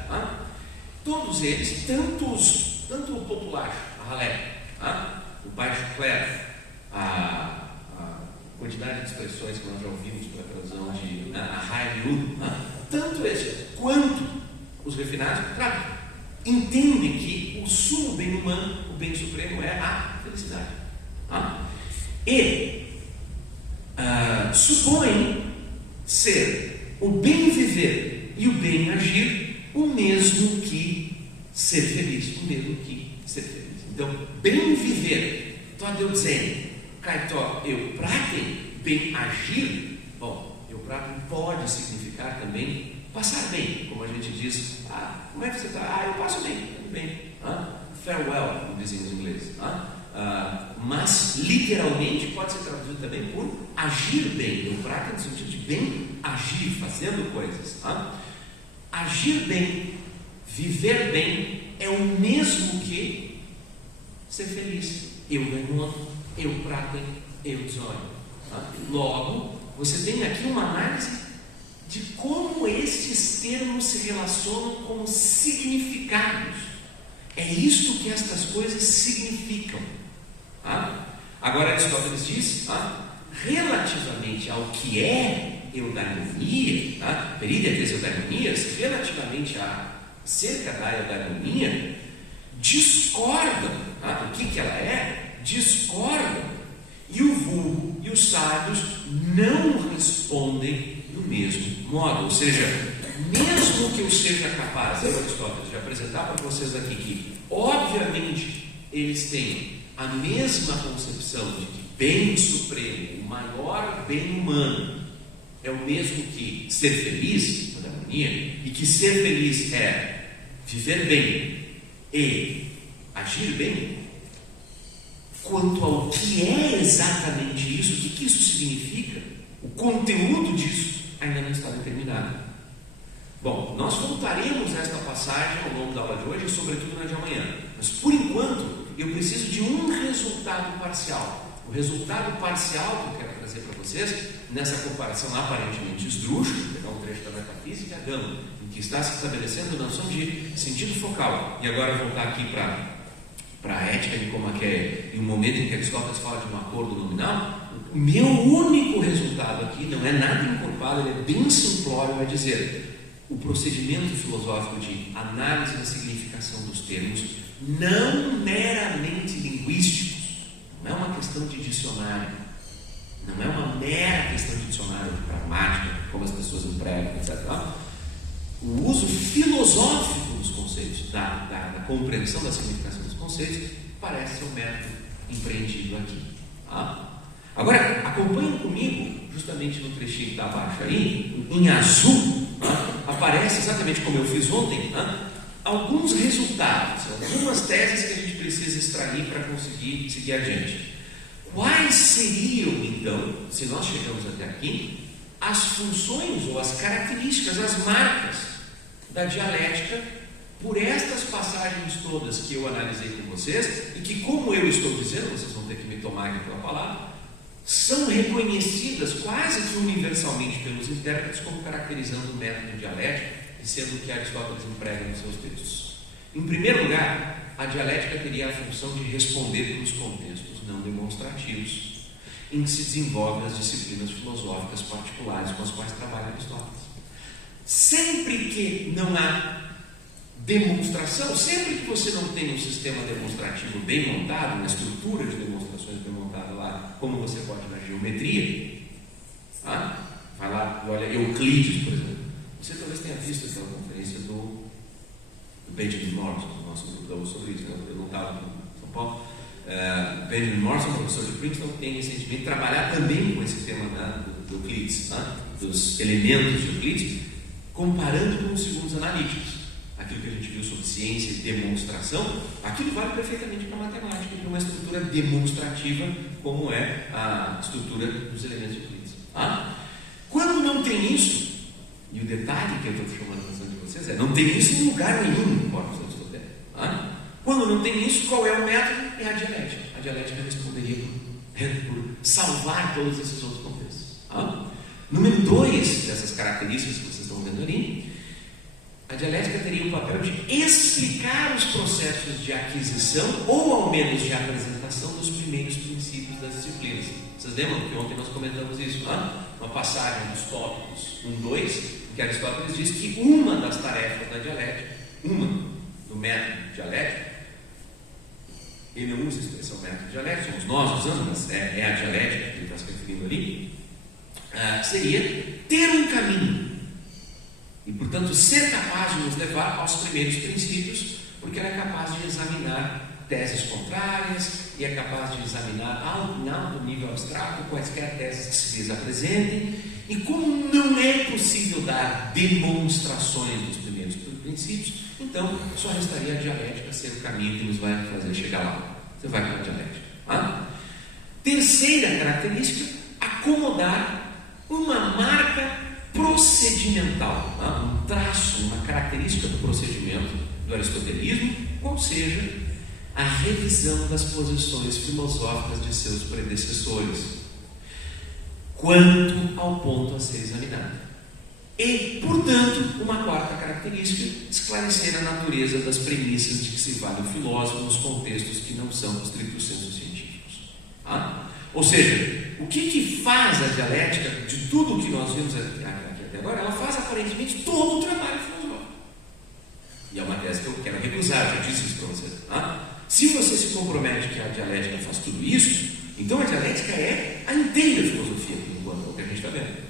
Todos eles, tanto o populacho, a ralé, o baixo clero, a quantidade de expressões que nós já ouvimos pela tradução de a high miúdo, tanto esses quanto os refinados, claro, entendem que o sumo bem humano, o bem supremo, é a felicidade. E supõem ser o bem viver e o bem agir o mesmo que ser feliz, o mesmo que ser feliz. Então, bem viver, Deus dizendo, eu pratem, bem agir. Bom, eu pratem pode significar também passar bem, como a gente diz. Como é que você está? Eu passo bem, tudo bem. Farewell, como dizem os ingleses. Mas literalmente pode ser traduzido também por agir bem. Eu pratem no sentido de bem agir, fazendo coisas. Agir bem, viver bem é o mesmo que ser feliz. Eu pratem, eu desolho. Logo, você tem aqui uma análise de como estes termos se relacionam como significados. É isto que estas coisas significam. Agora Aristóteles diz, relativamente ao que é eudaimonia, perídeas eudaimonias, relativamente acerca da eudaimonia, discordam. O que ela é? Discordam. E o vulgo e os sábios não respondem do mesmo modo. Ou seja, mesmo que eu seja capaz, Aristóteles, de apresentar para vocês aqui que, obviamente, eles têm a mesma concepção de que bem supremo, o maior bem humano, é o mesmo que ser feliz, a harmonia, e que ser feliz é viver bem e agir bem. Quanto ao que é exatamente isso, o que isso significa, o conteúdo disso ainda não está determinado. Bom, nós voltaremos a esta passagem ao longo da aula de hoje, sobretudo na de amanhã. Mas por enquanto, eu preciso de um resultado parcial. O resultado parcial que eu quero trazer para vocês, nessa comparação aparentemente esdrúxula, pegar um trecho da metafísica, em que está se estabelecendo a noção de sentido focal. E agora voltar aqui para a ética de como é que é, em um momento em que Aristóteles fala de um acordo nominal, o meu único resultado aqui não é nada encorpado, ele é bem simplório, vai dizer: o procedimento filosófico de análise da significação dos termos, não meramente linguísticos, não é uma questão de dicionário, não é uma mera questão de dicionário de gramática, como as pessoas empregam, etc. O uso filosófico dos conceitos, da compreensão da significação dos conceitos, parece ser um método empreendido aqui. Agora, acompanhem comigo, justamente no trechinho que está abaixo aí, em azul, aparece exatamente como eu fiz ontem, alguns resultados, algumas teses que a gente precisa extrair para conseguir seguir adiante. Quais seriam, então, se nós chegamos até aqui, as funções ou as características, as marcas da dialética por estas passagens todas que eu analisei com vocês e que, como eu estou dizendo, vocês vão ter que me tomar aqui pela palavra, são reconhecidas quase que universalmente pelos intérpretes como caracterizando o método dialético e sendo o que Aristóteles emprega nos seus textos. Em primeiro lugar, a dialética teria a função de responder pelos contextos não demonstrativos em que se desenvolvem as disciplinas filosóficas particulares com as quais trabalha Aristóteles. Sempre que não há demonstração, sempre que você não tem um sistema demonstrativo bem montado, uma estrutura de demonstrações bem montada lá, como você pode na geometria, vai lá e olha Euclides, por exemplo. Você talvez tenha visto aquela conferência do Benjamin Morrison, nosso grupo sobre isso, eu não estava em São Paulo. Benjamin Morrison, professor de Princeton, tem recentemente trabalhado também com esse tema do Euclides, dos elementos de Euclides, comparando com os segundos analíticos. aquilo que a gente viu sobre ciência e demonstração, aquilo vale perfeitamente para a matemática, para uma estrutura demonstrativa, como é a estrutura dos elementos euclides. Quando não tem isso, e o detalhe que eu estou chamando a atenção de vocês é, não tem isso em lugar nenhum no corpus aristotélico. Quando não tem isso, qual é o método? É a dialética. A dialética responderia por salvar todos esses outros contextos. Número 2 dessas características que vocês estão vendo ali, a dialética teria o papel de explicar os processos de aquisição ou ao menos de apresentação dos primeiros princípios das disciplinas. Vocês lembram que ontem nós comentamos isso? Uma passagem dos tópicos 1-2, que Aristóteles diz que uma das tarefas da dialética, do método dialético, ele não usa a expressão método dialético, somos nós usando, mas é a dialética que ele está se referindo ali, seria ter um caminho e, portanto, ser capaz de nos levar aos primeiros princípios, porque ela é capaz de examinar teses contrárias e é capaz de examinar em alto nível abstrato quaisquer teses que se lhes apresentem. E como não é possível dar demonstrações dos primeiros princípios, então só restaria a dialética ser o caminho que nos vai fazer chegar lá. Você vai para a dialética. Terceira característica, acomodar uma marca procedimental, um traço, uma característica do procedimento do aristotelismo, ou seja, a revisão das posições filosóficas de seus predecessores, quanto ao ponto a ser examinado. E, portanto, uma quarta característica, esclarecer a natureza das premissas de que se vale o filósofo nos contextos que não são stricto sensu científicos. Ou seja, o que faz a dialética de tudo o que nós vimos aqui até agora? Ela faz aparentemente todo o trabalho filosófico. E é uma tese que eu quero recusar, já disse isso para vocês. Se você se compromete que a dialética faz tudo isso, então a dialética é a inteira filosofia, por enquanto, é o que a gente está vendo.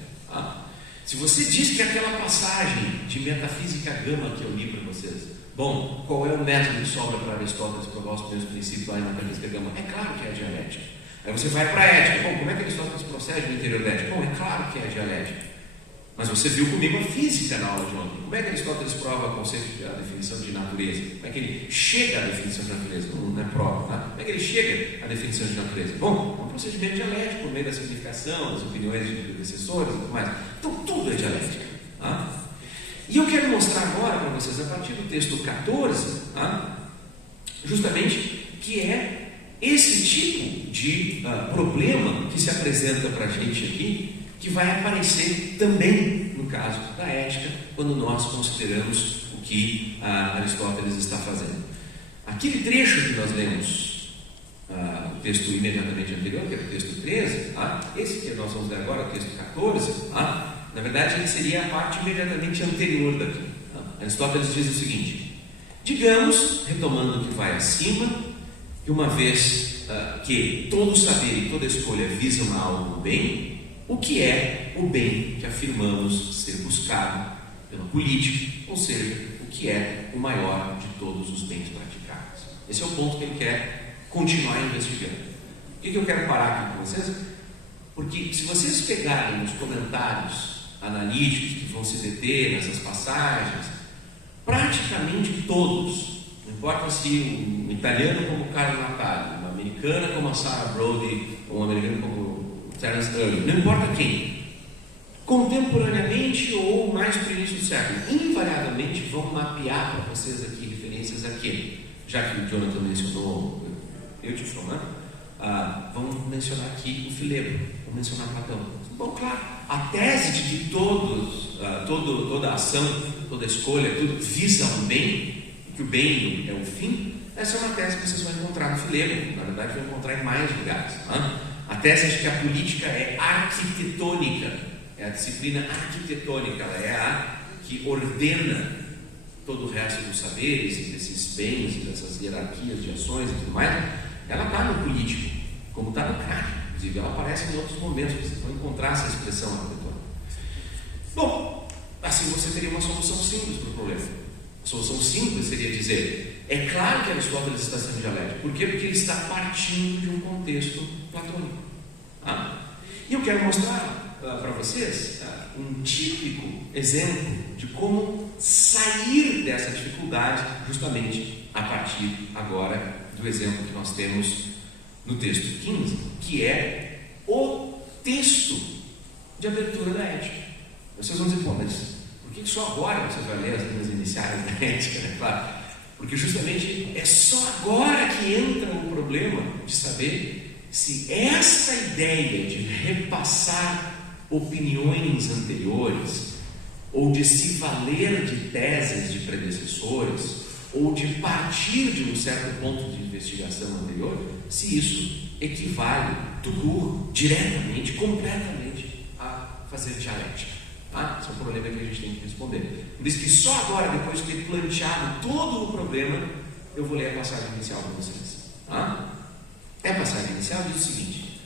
Se você diz que aquela passagem de metafísica gama que eu li para vocês, bom, qual é o método que sobra para Aristóteles provar os primeiros princípios lá em metafísica gama? É claro que é a dialética. Aí você vai para a ética. Bom, como é que Aristóteles procede no interior da ética? Bom, é claro que é a dialética. Mas você viu comigo a física na aula de ontem. Como é que Aristóteles prova o conceito da definição de natureza? Como é que ele chega à definição de natureza? Não é prova, tá? Como é que ele chega à definição de natureza? Bom, é um procedimento dialético, por meio da simplificação, das opiniões de predecessores e tudo mais. Então, tudo é dialética. E eu quero mostrar agora para vocês, a partir do texto 14, justamente que é esse tipo de problema que se apresenta para a gente aqui, que vai aparecer também no caso da ética, quando nós consideramos o que Aristóteles está fazendo. Aquele trecho que nós lemos, o texto imediatamente anterior, que é o texto 13, esse que nós vamos ler agora, o texto 14, na verdade ele seria a parte imediatamente anterior daqui. Aristóteles diz o seguinte: digamos, retomando o que vai acima, que uma vez que todo saber e toda escolha visam a algo bem, o que é o bem que afirmamos ser buscado pela política, ou seja, o que é o maior de todos os bens praticados. Esse é o ponto que ele quer continuar investigando. Por que eu quero parar aqui com vocês? Porque se vocês pegarem os comentários analíticos que vão se deter nessas passagens, praticamente todos, não importa se um italiano como Carlo Natali, uma americana como a Sarah Brody, ou um americano como Terence Early, não importa quem, contemporaneamente ou mais para o início do século, invariavelmente vão mapear para vocês aqui referências a quê? Já que o Jonathan mencionou Euthyphron, vamos mencionar aqui o Filebo, vamos mencionar Platão. Bom, claro, a tese de que toda ação, toda escolha, tudo visa um bem, que o bem é o fim, essa é uma tese que vocês vão encontrar no Filebo, na verdade vão encontrar em mais lugares. A tese de que a política é arquitetônica, é a disciplina arquitetônica, ela é a que ordena todo o resto dos saberes e desses bens e dessas hierarquias de ações e tudo mais. Ela está no político, como está no crático, inclusive ela aparece em outros momentos, vocês vão encontrar essa expressão arquitetônica. Bom, assim você teria uma solução simples para o problema. A solução simples seria dizer: é claro que Aristóteles está sendo dialético. Por quê? Porque ele está partindo de um contexto platônico. E eu quero mostrar para vocês um típico exemplo de como sair dessa dificuldade, justamente a partir agora do exemplo que nós temos no texto 15, que é o texto de abertura da ética. Vocês vão dizer, pô, mas por que só agora você vai ler as linhas iniciais da ética, né? Claro, porque justamente é só agora que entra o problema de saber se essa ideia de repassar opiniões anteriores, ou de se valer de teses de predecessores, ou de partir de um certo ponto de investigação anterior, se isso equivale, diretamente, completamente, a fazer dialética. Tá? Esse é um problema que a gente tem que responder. Por isso que só agora, depois de ter planteado todo o problema, eu vou ler a passagem inicial para vocês. Tá? A passagem inicial diz o seguinte: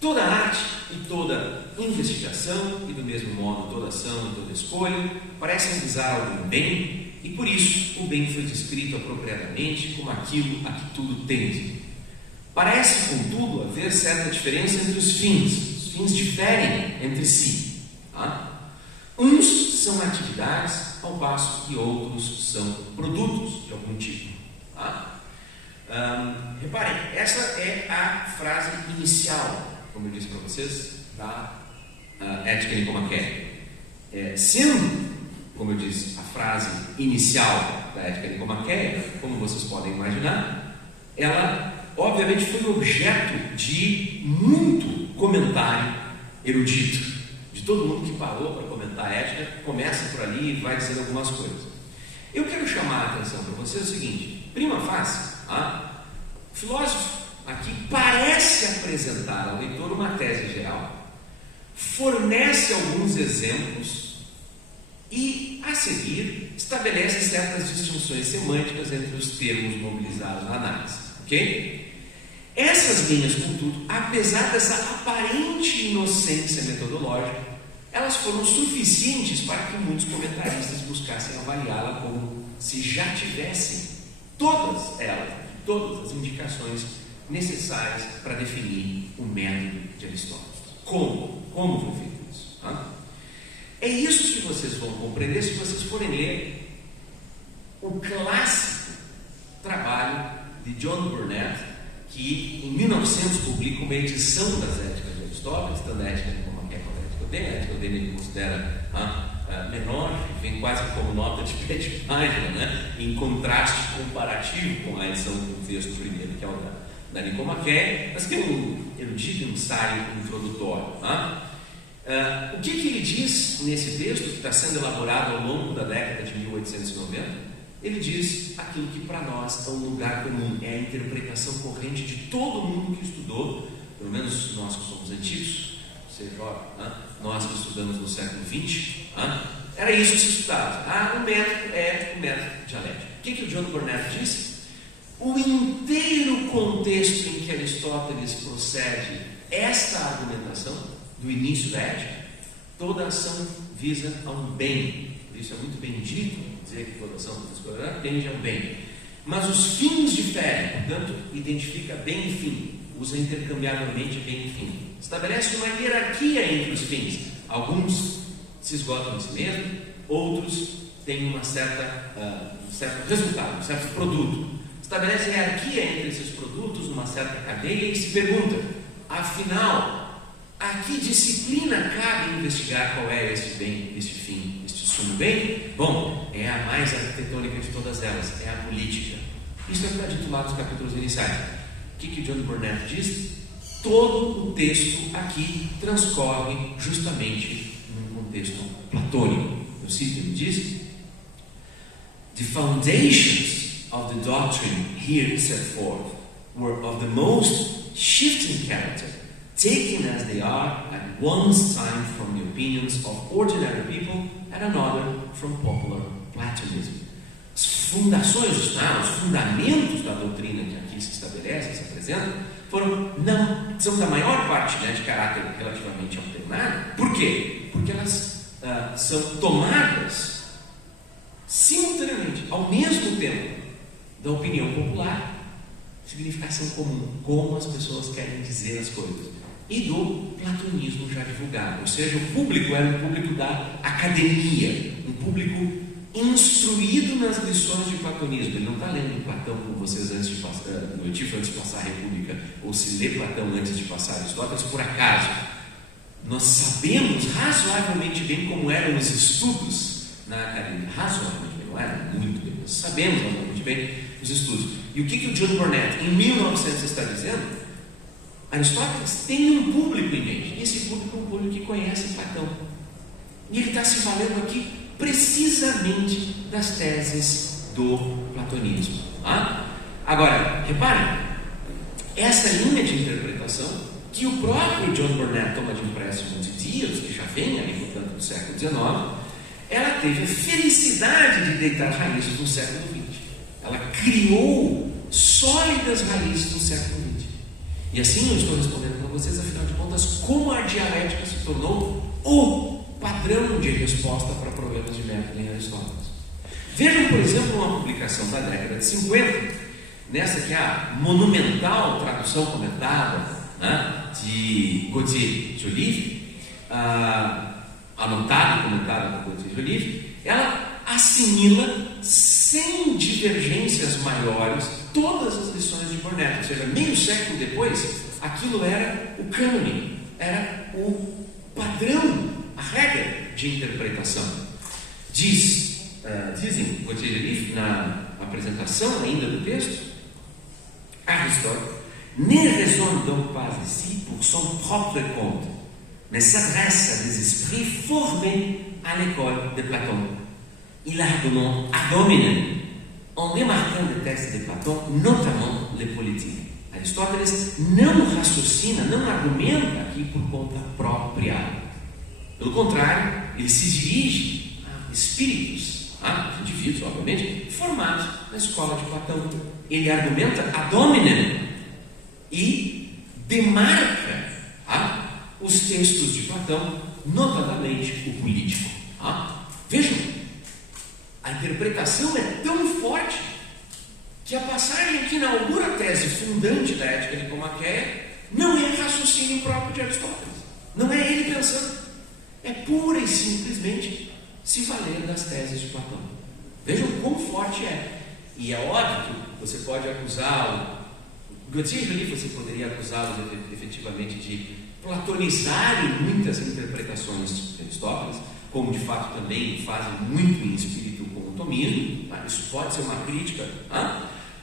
toda arte e toda investigação, e do mesmo modo toda ação e toda escolha, parecem visar algum bem, e por isso o bem foi descrito apropriadamente como aquilo a que tudo tende. Parece, contudo, haver certa diferença entre os fins. Os fins diferem entre si. Tá? Uns são atividades, ao passo que outros são produtos de algum tipo. Tá? Reparem, essa é a frase inicial, como eu disse para vocês, da Ética Nicomaquéia. Sendo, como eu disse, a frase inicial da Ética Nicomaquéia, como vocês podem imaginar, ela obviamente foi objeto de muito comentário erudito, de todo mundo que parou para comentar a ética, começa por ali e vai dizendo algumas coisas. Eu quero chamar a atenção para vocês o seguinte: prima facie, o filósofo aqui parece apresentar ao leitor uma tese geral, fornece alguns exemplos e, a seguir, estabelece certas distinções semânticas entre os termos mobilizados na análise. Ok? Essas linhas, contudo, apesar dessa aparente inocência metodológica, elas foram suficientes para que muitos comentaristas buscassem avaliá-la como se já tivessem todas as indicações necessárias para definir o método de Aristóteles. Como foi feito isso? É isso que vocês vão compreender se vocês forem ler o clássico trabalho de John Burnet, que em 1900 publica uma edição das Éticas de Aristóteles, tanto a Ética Nicomaquéia quanto a Ética Eudêmica. A Ética Eudêmica ele considera menor, vem quase como nota de pé de página, né? Em contraste comparativo com a edição do texto primeiro, que é o da Nicomaquéia, mas que é um erudito ensaio introdutório. O que ele diz nesse texto, que está sendo elaborado ao longo da década de 1890? Ele diz aquilo que para nós é um lugar comum, é a interpretação corrente de todo mundo que estudou, pelo menos nós que somos antigos, você jovem, nós que estudamos no século XX, era isso que se estudava. O método é o método dialético. O que o John Burnet disse? O inteiro contexto em que Aristóteles procede esta argumentação, do início da ética, toda ação visa a um bem. Isso é muito bem dito, dizer que toda ação tende a um bem. Mas os fins diferem, portanto, identifica bem e fim, usa intercambiavelmente bem e fim. Estabelece uma hierarquia entre os fins. Alguns se esgotam em si mesmos, outros têm um certo resultado, um certo produto. Estabelece hierarquia entre esses produtos numa certa cadeia e se pergunta: afinal, a que disciplina cabe investigar qual é este bem, este fim, este sumo bem? Bom, é a mais arquitetônica de todas elas, é a política. Isso é o que está dito lá nos capítulos iniciais. O que John Burnet diz? Todo o texto aqui transcorre justamente num contexto platônico. Eu cito, ele diz: The foundations of the doctrine here set forth were of the most shifting character, taken as they are at one time from the opinions of ordinary people, at another from popular Platonism. As fundações, os fundamentos da doutrina que aqui se estabelece, se apresenta, são da maior parte, de caráter relativamente alternado. Por quê? Porque elas são tomadas simultaneamente, ao mesmo tempo, da opinião popular, significação comum, como as pessoas querem dizer as coisas, e do platonismo já divulgado. Ou seja, o público era o público da academia, um público instruído nas lições de platonismo. Ele não está lendo Platão com vocês antes de passar, no Etífano antes de passar a República, ou se lê Platão antes de passar Aristóteles por acaso. Nós sabemos razoavelmente bem como eram os estudos na academia. Razoavelmente bem, não era muito bem, nós sabemos razoavelmente bem os estudos. E o que o John Burnet, em 1900, está dizendo? Aristóteles tem um público em mente, e esse público é um público que conhece Platão. E ele está se valendo aqui precisamente das teses do platonismo. Agora, reparem, essa linha de interpretação que o próprio John Burnet toma de empréstimo de Diels, que já vem aí, portanto, do século XIX, ela teve a felicidade de deitar raízes no século XX. Ela criou sólidas raízes no século XX. E assim eu estou respondendo para vocês, afinal de contas, como a dialética se tornou o padrão de resposta para problemas de método em Aristóteles. Vejam, por exemplo, uma publicação da década de 50, nessa que é a monumental tradução comentada, né, de Gauthier de Olive, anotada e comentada por Gauthier de Olive. Ela assimila sem divergências maiores todas as lições de Burnet, ou seja, meio século depois, aquilo era o cânone, era o padrão, a regra de interpretação. Dizem Gauthier de Olive, na apresentação ainda do texto, Aristote ne raisonne donc pas ici pour son propre compte, mais s'adresse à des esprits formés à l'école de Platon. Il argumente ad hominem, en démarquant des textes de Platon, notamment les politiques. Aristóteles não raciocina, não argumenta aqui por conta própria. Pelo contrário, ele se dirige a espíritos, indivíduos, obviamente, formados na escola de Platão. Ele argumenta ad hominem e demarca os textos de Platão, notadamente o político. Vejam, a interpretação é tão forte que a passagem que inaugura a tese fundante da Ética Nicomaqueia não é raciocínio próprio de Aristóteles, não é ele pensando, é pura e simplesmente se valer das teses de Platão. Vejam quão forte é. E é óbvio que você pode acusá-lo, Gauthier de Olive, você poderia acusá-lo efetivamente de platonizarem muitas interpretações de Aristóteles, como de fato também fazem muito em espírito com o tomismo. Isso pode ser uma crítica,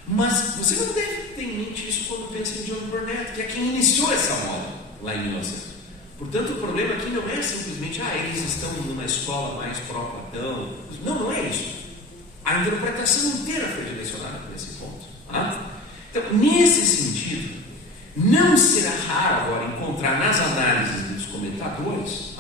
mas você não deve ter em mente isso quando pensa em John Burnet, que é quem iniciou essa moda lá em 1900. Portanto, o problema aqui não é simplesmente eles estão numa escola mais pró-Platão. Não é isso. A interpretação inteira foi direcionada por esse ponto. Então, nesse sentido, não será raro agora encontrar nas análises dos comentadores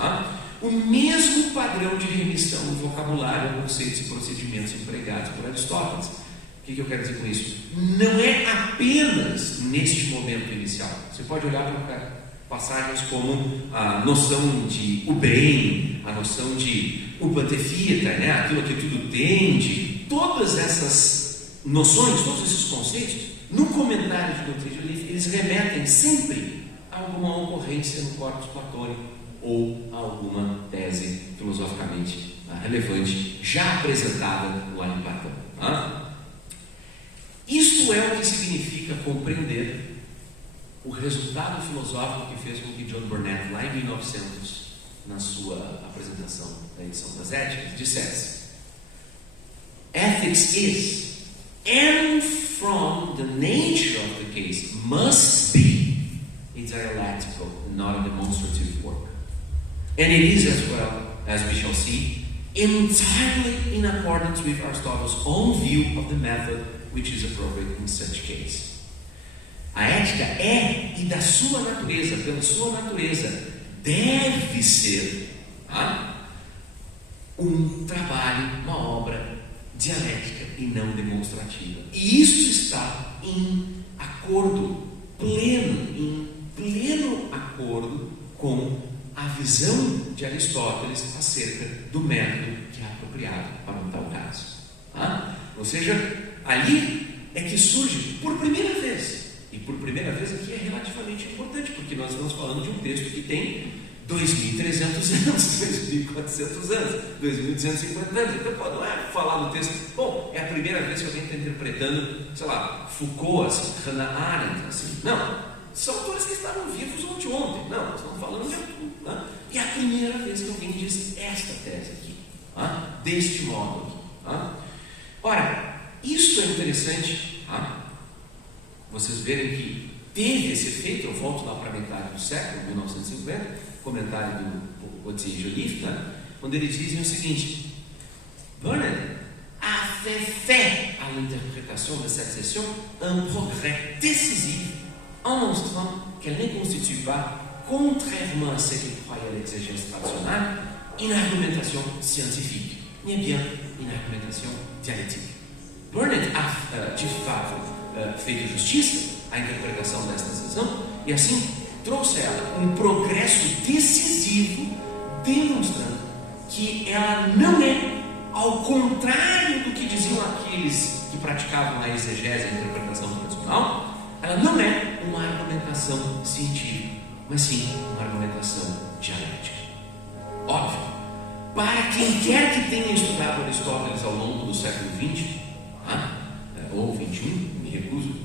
o mesmo padrão de remissão do vocabulário a conceitos e procedimentos empregados por Aristóteles. O que eu quero dizer com isso? Não é apenas neste momento inicial. Você pode olhar para passagens como a noção de o bem, a noção de upatefita, aquilo que tudo tende, todas essas noções, todos esses conceitos, no comentário de Gauthier de Olive, eles remetem sempre a alguma ocorrência no corpus platônico ou a alguma tese filosoficamente relevante já apresentada lá em Platão. Isto é o que significa compreender o resultado filosófico que fez com que John Burnet, lá em 1900, na sua apresentação da edição das Éticas, dissesse: Ethics is, and from the nature of the case, must be a dialectical, not a demonstrative work. And it is as well, as we shall see, entirely in accordance with Aristotle's own view of the method which is appropriate in such case. A ética é, e da sua natureza, pela sua natureza, deve ser um trabalho, uma obra dialética e não demonstrativa. E isso está em acordo pleno, em pleno acordo com a visão de Aristóteles acerca do método que é apropriado para um tal caso. Ou seja, ali é que surge por primeira vez, e por primeira vez aqui é relativamente importante, porque nós estamos falando de um texto que tem 2.300 anos, 2.400 anos, 2.250 anos. Então, quando não é falar no texto, bom, é a primeira vez que alguém está interpretando, sei lá, Foucault, assim, Hannah Arendt, assim. Não, são autores que estavam vivos ontem. Não, nós estamos falando de tudo. Né? E é a primeira vez que alguém diz esta tese aqui, deste modo aqui. Ora, isso é interessante, vocês verem que teve esse efeito. Eu volto lá para a metade do século, 1950, comentário do Gautier e Joliffe, onde eles dizem o seguinte: Burnett a fait à l'interprétation de cette session un progrès décisif en montrant qu'elle ne constitue pas, contrairement à ce qu'il croyait à l'exégèse traditionnelle, une argumentation scientifique, mais bien une argumentation dialétique. Burnett a, de fato, feito justiça à interpretação desta sessão e assim trouxe a ela um progresso decisivo, demonstrando que ela não é, ao contrário do que diziam aqueles que praticavam a exegese, a interpretação tradicional, ela não é uma argumentação científica, mas sim uma argumentação dialética. Óbvio, para quem quer que tenha estudado Aristóteles ao longo do século XX, ou XXI, me recuso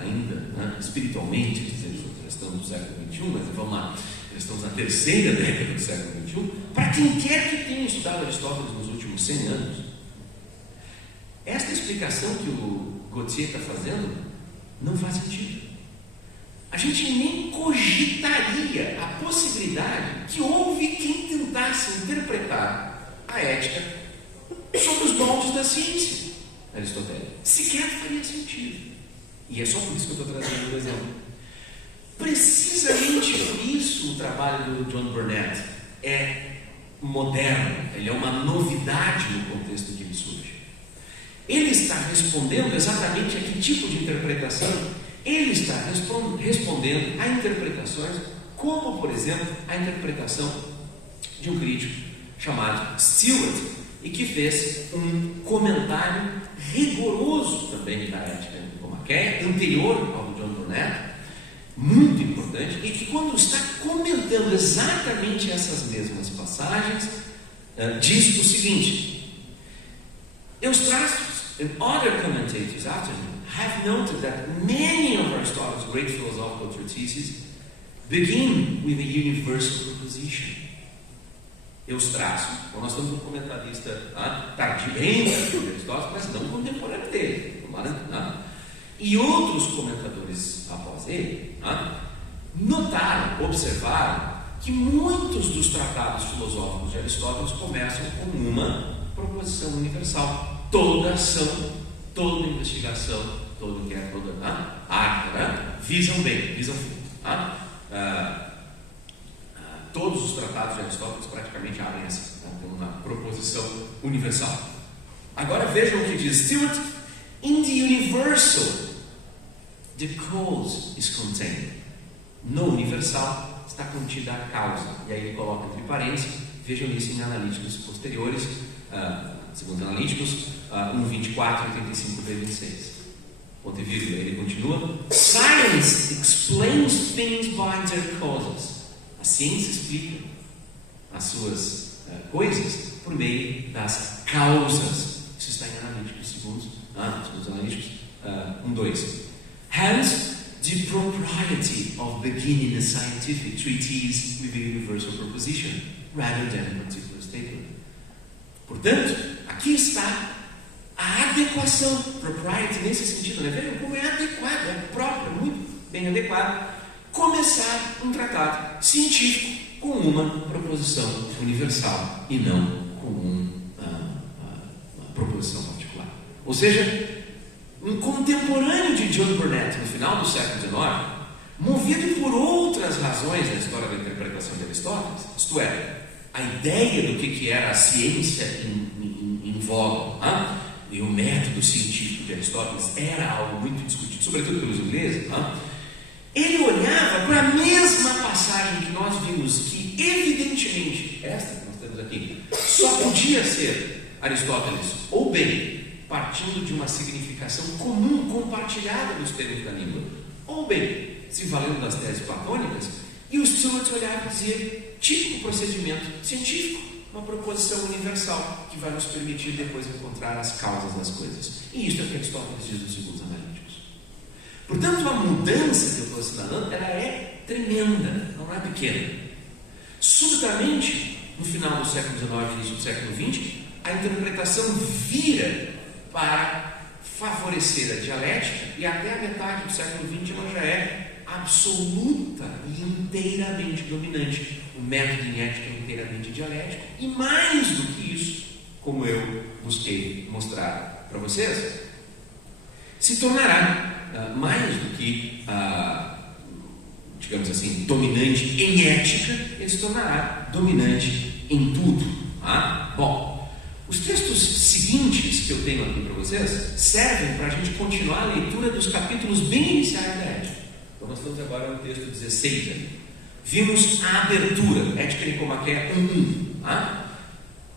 ainda, espiritualmente, dizer que já estamos no século XXI, mas vamos lá, já estamos na terceira década do século XXI. Para quem quer que tenha estudado Aristóteles nos últimos 100 anos, esta explicação que o Gautier está fazendo não faz sentido. A gente nem cogitaria a possibilidade que houve quem tentasse interpretar a ética sob os moldes da ciência aristotélica. Sequer faria sentido. E é só por isso que eu estou trazendo o exemplo. Precisamente por isso o trabalho do John Burnett é moderno, ele é uma novidade no contexto que ele surge. Ele está respondendo exatamente a que tipo de interpretação? Ele está respondendo a interpretações como, por exemplo, a interpretação de um crítico chamado Stewart, e que fez um comentário rigoroso também da ética nicomaqueia, anterior ao John Burnett, muito importante, e que quando está comentando exatamente essas mesmas passagens, diz o seguinte: Eustrácio and other commentators after him have noted that many of Aristotle's great philosophical treatises begin with a universal proposition. Eustrácio, então nós estamos um comentarista tardio de Aristóteles, mas não contemporâneo dele, e outros comentadores após ele notaram, observaram que muitos dos tratados filosóficos de Aristóteles começam com uma proposição universal. Toda ação, toda investigação, toda arte, visam bem, visam fim. Todos os tratados de Aristóteles praticamente abrem assim, tem uma proposição universal. Agora vejam o que diz Stewart: in the universal, the cause is contained. No universal está contida a causa. E aí ele coloca entre parênteses, vejam isso em analíticos posteriores, segundo os analíticos, 1.24, 85b26. Ponto e vírgula, ele continua: Science explains things by their causes. A ciência explica as suas coisas por meio das causas. Isso está em analíticos, segundo os analíticos 1.2. Hence, the propriety of beginning a scientific treatise with a universal proposition rather than a particular statement. Portanto, aqui está a adequação, propriety nesse sentido, né? Vejam como é adequado, é próprio, muito bem adequado, começar um tratado científico com uma proposição universal e não com uma proposição particular. Ou seja, um contemporâneo de John Burnett no final do século XIX, movido por outras razões na história da interpretação de Aristóteles, isto é, a ideia do que era a ciência em voga, e o método científico de Aristóteles era algo muito discutido, sobretudo pelos ingleses, ele olhava para a mesma passagem que nós vimos, que evidentemente, esta que nós temos aqui, só podia ser Aristóteles, ou bem, partindo de uma significação comum, compartilhada dos termos da língua, ou bem, se valendo das teses platônicas, e o Stewart olhava e dizia: típico procedimento científico, uma proposição universal que vai nos permitir depois encontrar as causas das coisas. E isso é o que Aristóteles diz dos segundos analíticos. Portanto, a mudança que eu estou assinalando, ela é tremenda, não é pequena. Subitamente, no final do século XIX e início do século XX, a interpretação vira para favorecer a dialética, e até a metade do século XX ela já é absoluta e inteiramente dominante. O método em ética é inteiramente dialético, e mais do que isso, como eu busquei mostrar para vocês, se tornará mais do que, digamos assim, dominante em ética, ele se tornará dominante em tudo. Bom, os textos seguintes que eu tenho aqui para vocês servem para a gente continuar a leitura dos capítulos bem iniciais da ética. Então nós estamos agora no texto 16 ali. Vimos a abertura, Ética Nicomaqueia 1.1.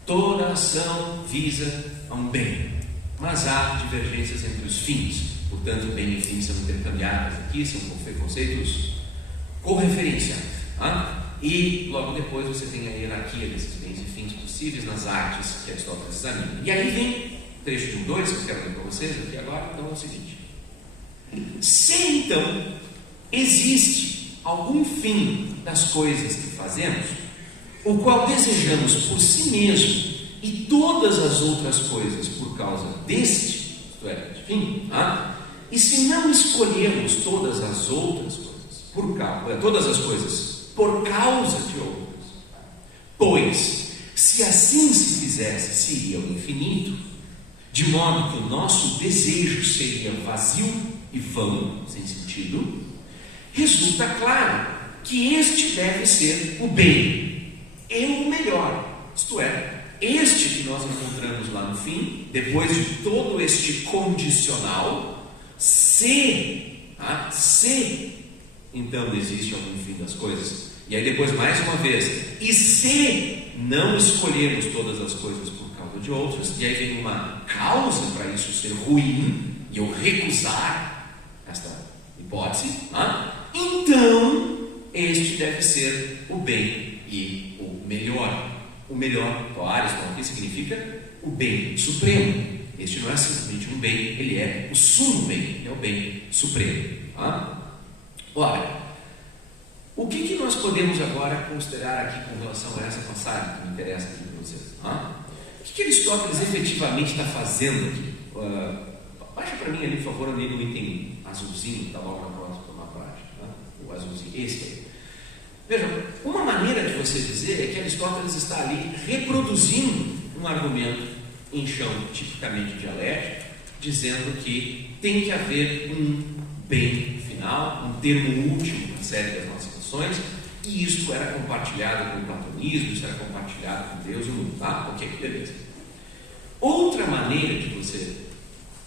Toda ação visa a um bem, mas há divergências entre os fins. Portanto, bem e fim são intercambiáveis aqui, são conceitos correferenciais. E logo depois você tem a hierarquia desses bens e fins possíveis nas artes que Aristóteles examina. E aí vem o trecho de 1.2 que eu quero ler para vocês aqui agora. Então é o seguinte: se então existe algum fim das coisas que fazemos, o qual desejamos por si mesmo, e todas as outras coisas por causa deste, isto é, de fim, e se não escolhemos todas as outras coisas, todas as coisas por causa de outras, pois, se assim se fizesse, se iria ao infinito, de modo que o nosso desejo seria vazio e vão, sem sentido, resulta claro que este deve ser o bem e o melhor, isto é, este que nós encontramos lá no fim, depois de todo este condicional, se então existe algum fim das coisas, e aí depois mais uma vez, e se não escolhermos todas as coisas por causa de outras, e aí vem uma causa para isso ser ruim, e eu recusar esta hipótese, então este deve ser o bem e o melhor. O melhor, Aristóteles, aqui significa o bem supremo. Este não é simplesmente um bem, ele é o sumo bem, é o bem supremo. Ora, o que nós podemos agora considerar aqui com relação a essa passagem que me interessa aqui para vocês? O que Aristóteles efetivamente está fazendo aqui? Baixa para mim ali, por favor, ali no item azulzinho, que está logo na próxima página. O azulzinho, esse aí. Vejam, uma maneira de você dizer é que Aristóteles está ali reproduzindo um argumento em chão tipicamente dialético, dizendo que tem que haver um bem final, um termo último na série das nossas ações, e isso era compartilhado com o platonismo, isso era compartilhado com Deus e o mundo. Ok, beleza. Outra maneira de você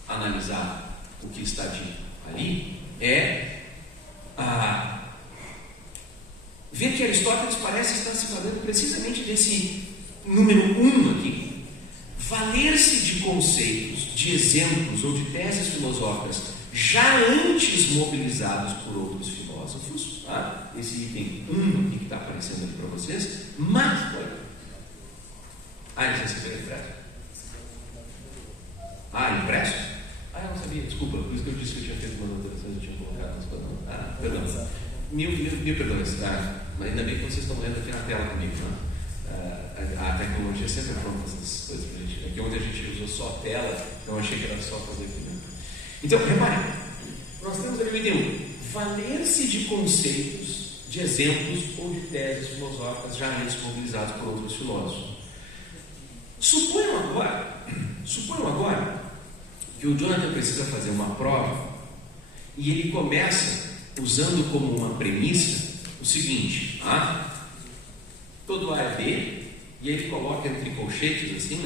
analisar o que está dito ali é ver que Aristóteles parece estar se falando precisamente desse número 1 aqui, valer-se de conceitos, de exemplos ou de teses filosóficas já antes mobilizados por outros filósofos, esse item 1 aqui que está aparecendo aqui para vocês, mas eles receberam impresso. Impresso? Eu não sabia, desculpa, por isso que eu disse que eu tinha feito uma anotação, eu tinha colocado nas coisas. Perdão. Mil perdões, mas ainda bem que vocês estão lendo aqui na tela comigo, a tecnologia sempre pronta essas coisas para a gente. Aqui onde a gente usou só a tela, eu achei que era só fazer aqui. Então, reparem, nós temos ali o item 1, valer-se de conceitos, de exemplos ou de teses filosóficas já antes mobilizados por outros filósofos. Suponham agora que o Jonathan precisa fazer uma prova e ele começa usando como uma premissa o seguinte: todo A é B, e ele coloca entre colchetes assim,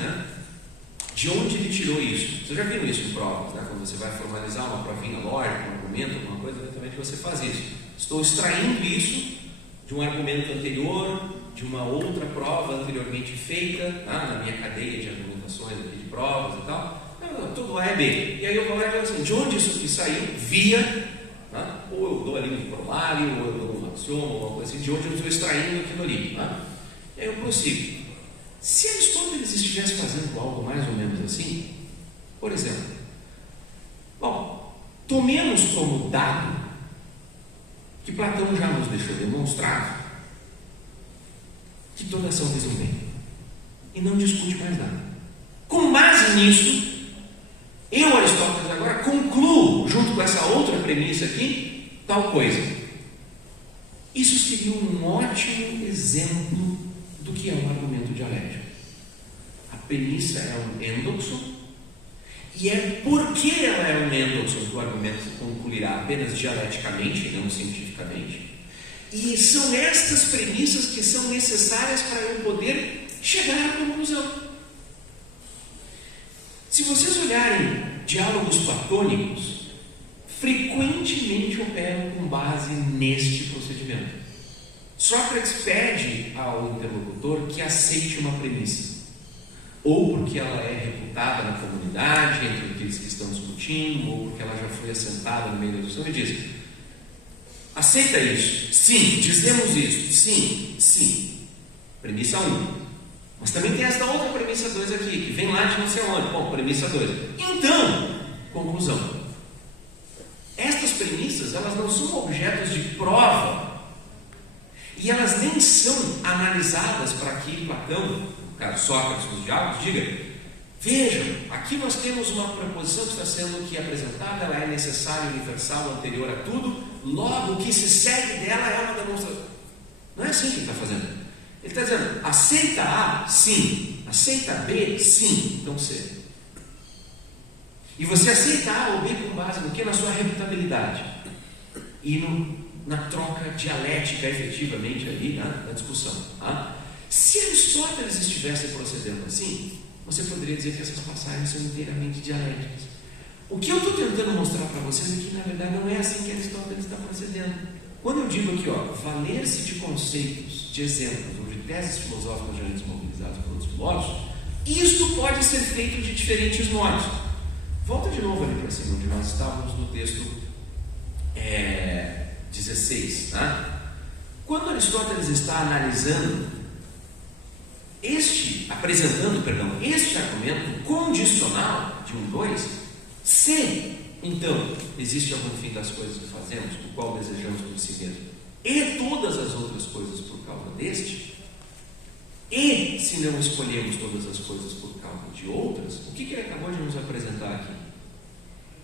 de onde ele tirou isso. Você já viu isso em provas, quando você vai formalizar uma provinha lógica, um argumento, alguma coisa, eventualmente você faz isso. Estou extraindo isso de um argumento anterior, de uma outra prova anteriormente feita, na minha cadeia de argumentações aqui de provas e tal. Todo A é B. E aí eu vou lá e digo assim: de onde isso aqui saiu? Via, ou eu dou ali um formulário, ou eu dou uma axioma, alguma coisa assim, de onde eu estou extraindo aquilo ali. Tá? E aí eu prossigo. Se Aristóteles estivesse fazendo algo mais ou menos assim, por exemplo, bom, tomemos como dado que Platão já nos deixou demonstrado que toda ação fez um bem e não discute mais nada. Com base nisso, eu, Aristóteles, agora concluo, junto com essa outra premissa aqui, tal coisa. Isso seria um ótimo exemplo do que é um argumento dialético. A premissa é um endoxon, e é porque ela é um endoxon que o argumento concluirá apenas dialeticamente e não cientificamente. E são estas premissas que são necessárias para eu poder chegar à conclusão. Se vocês olharem diálogos platônicos, frequentemente operam com base neste procedimento. Sócrates pede ao interlocutor que aceite uma premissa, ou porque ela é reputada na comunidade, entre aqueles que estão discutindo, ou porque ela já foi assentada no meio da discussão, e diz: aceita isso? Sim. Dizemos isso? Sim. Sim. Premissa 1. Mas também tem essa outra premissa 2 aqui, que vem lá de não sei onde. Bom, premissa 2. Então, conclusão. Estas premissas, elas não são objetos de prova, e elas nem são analisadas para que Platão, no caso Sócrates nos diálogos, diga: vejam, aqui nós temos uma proposição que está sendo aqui apresentada, ela é necessária, universal, anterior a tudo, logo o que se segue dela é uma demonstração. Não é assim que ele está fazendo. Ele está dizendo: aceita A? Sim. Aceita B? Sim. Então C. E você aceita A ou B com base no que? Na sua reputabilidade. E na troca dialética, efetivamente, ali, na discussão. Tá? Se Aristóteles estivesse procedendo assim, você poderia dizer que essas passagens são inteiramente dialéticas. O que eu estou tentando mostrar para vocês é que, na verdade, não é assim que Aristóteles está procedendo. Quando eu digo aqui, valer-se de conceitos, de exemplos, ou de teses filosóficas já desmobilizadas por outros filósofos, isto pode ser feito de diferentes modos. Volta de novo ali para cima, onde nós estávamos no texto 16. Tá? Quando Aristóteles está apresentando este argumento condicional de 2, se então existe algum fim das coisas que fazemos, o qual desejamos por si mesmo, e todas as outras coisas por causa deste, e se não escolhemos todas as coisas por causa de outras, o que ele acabou de nos apresentar aqui?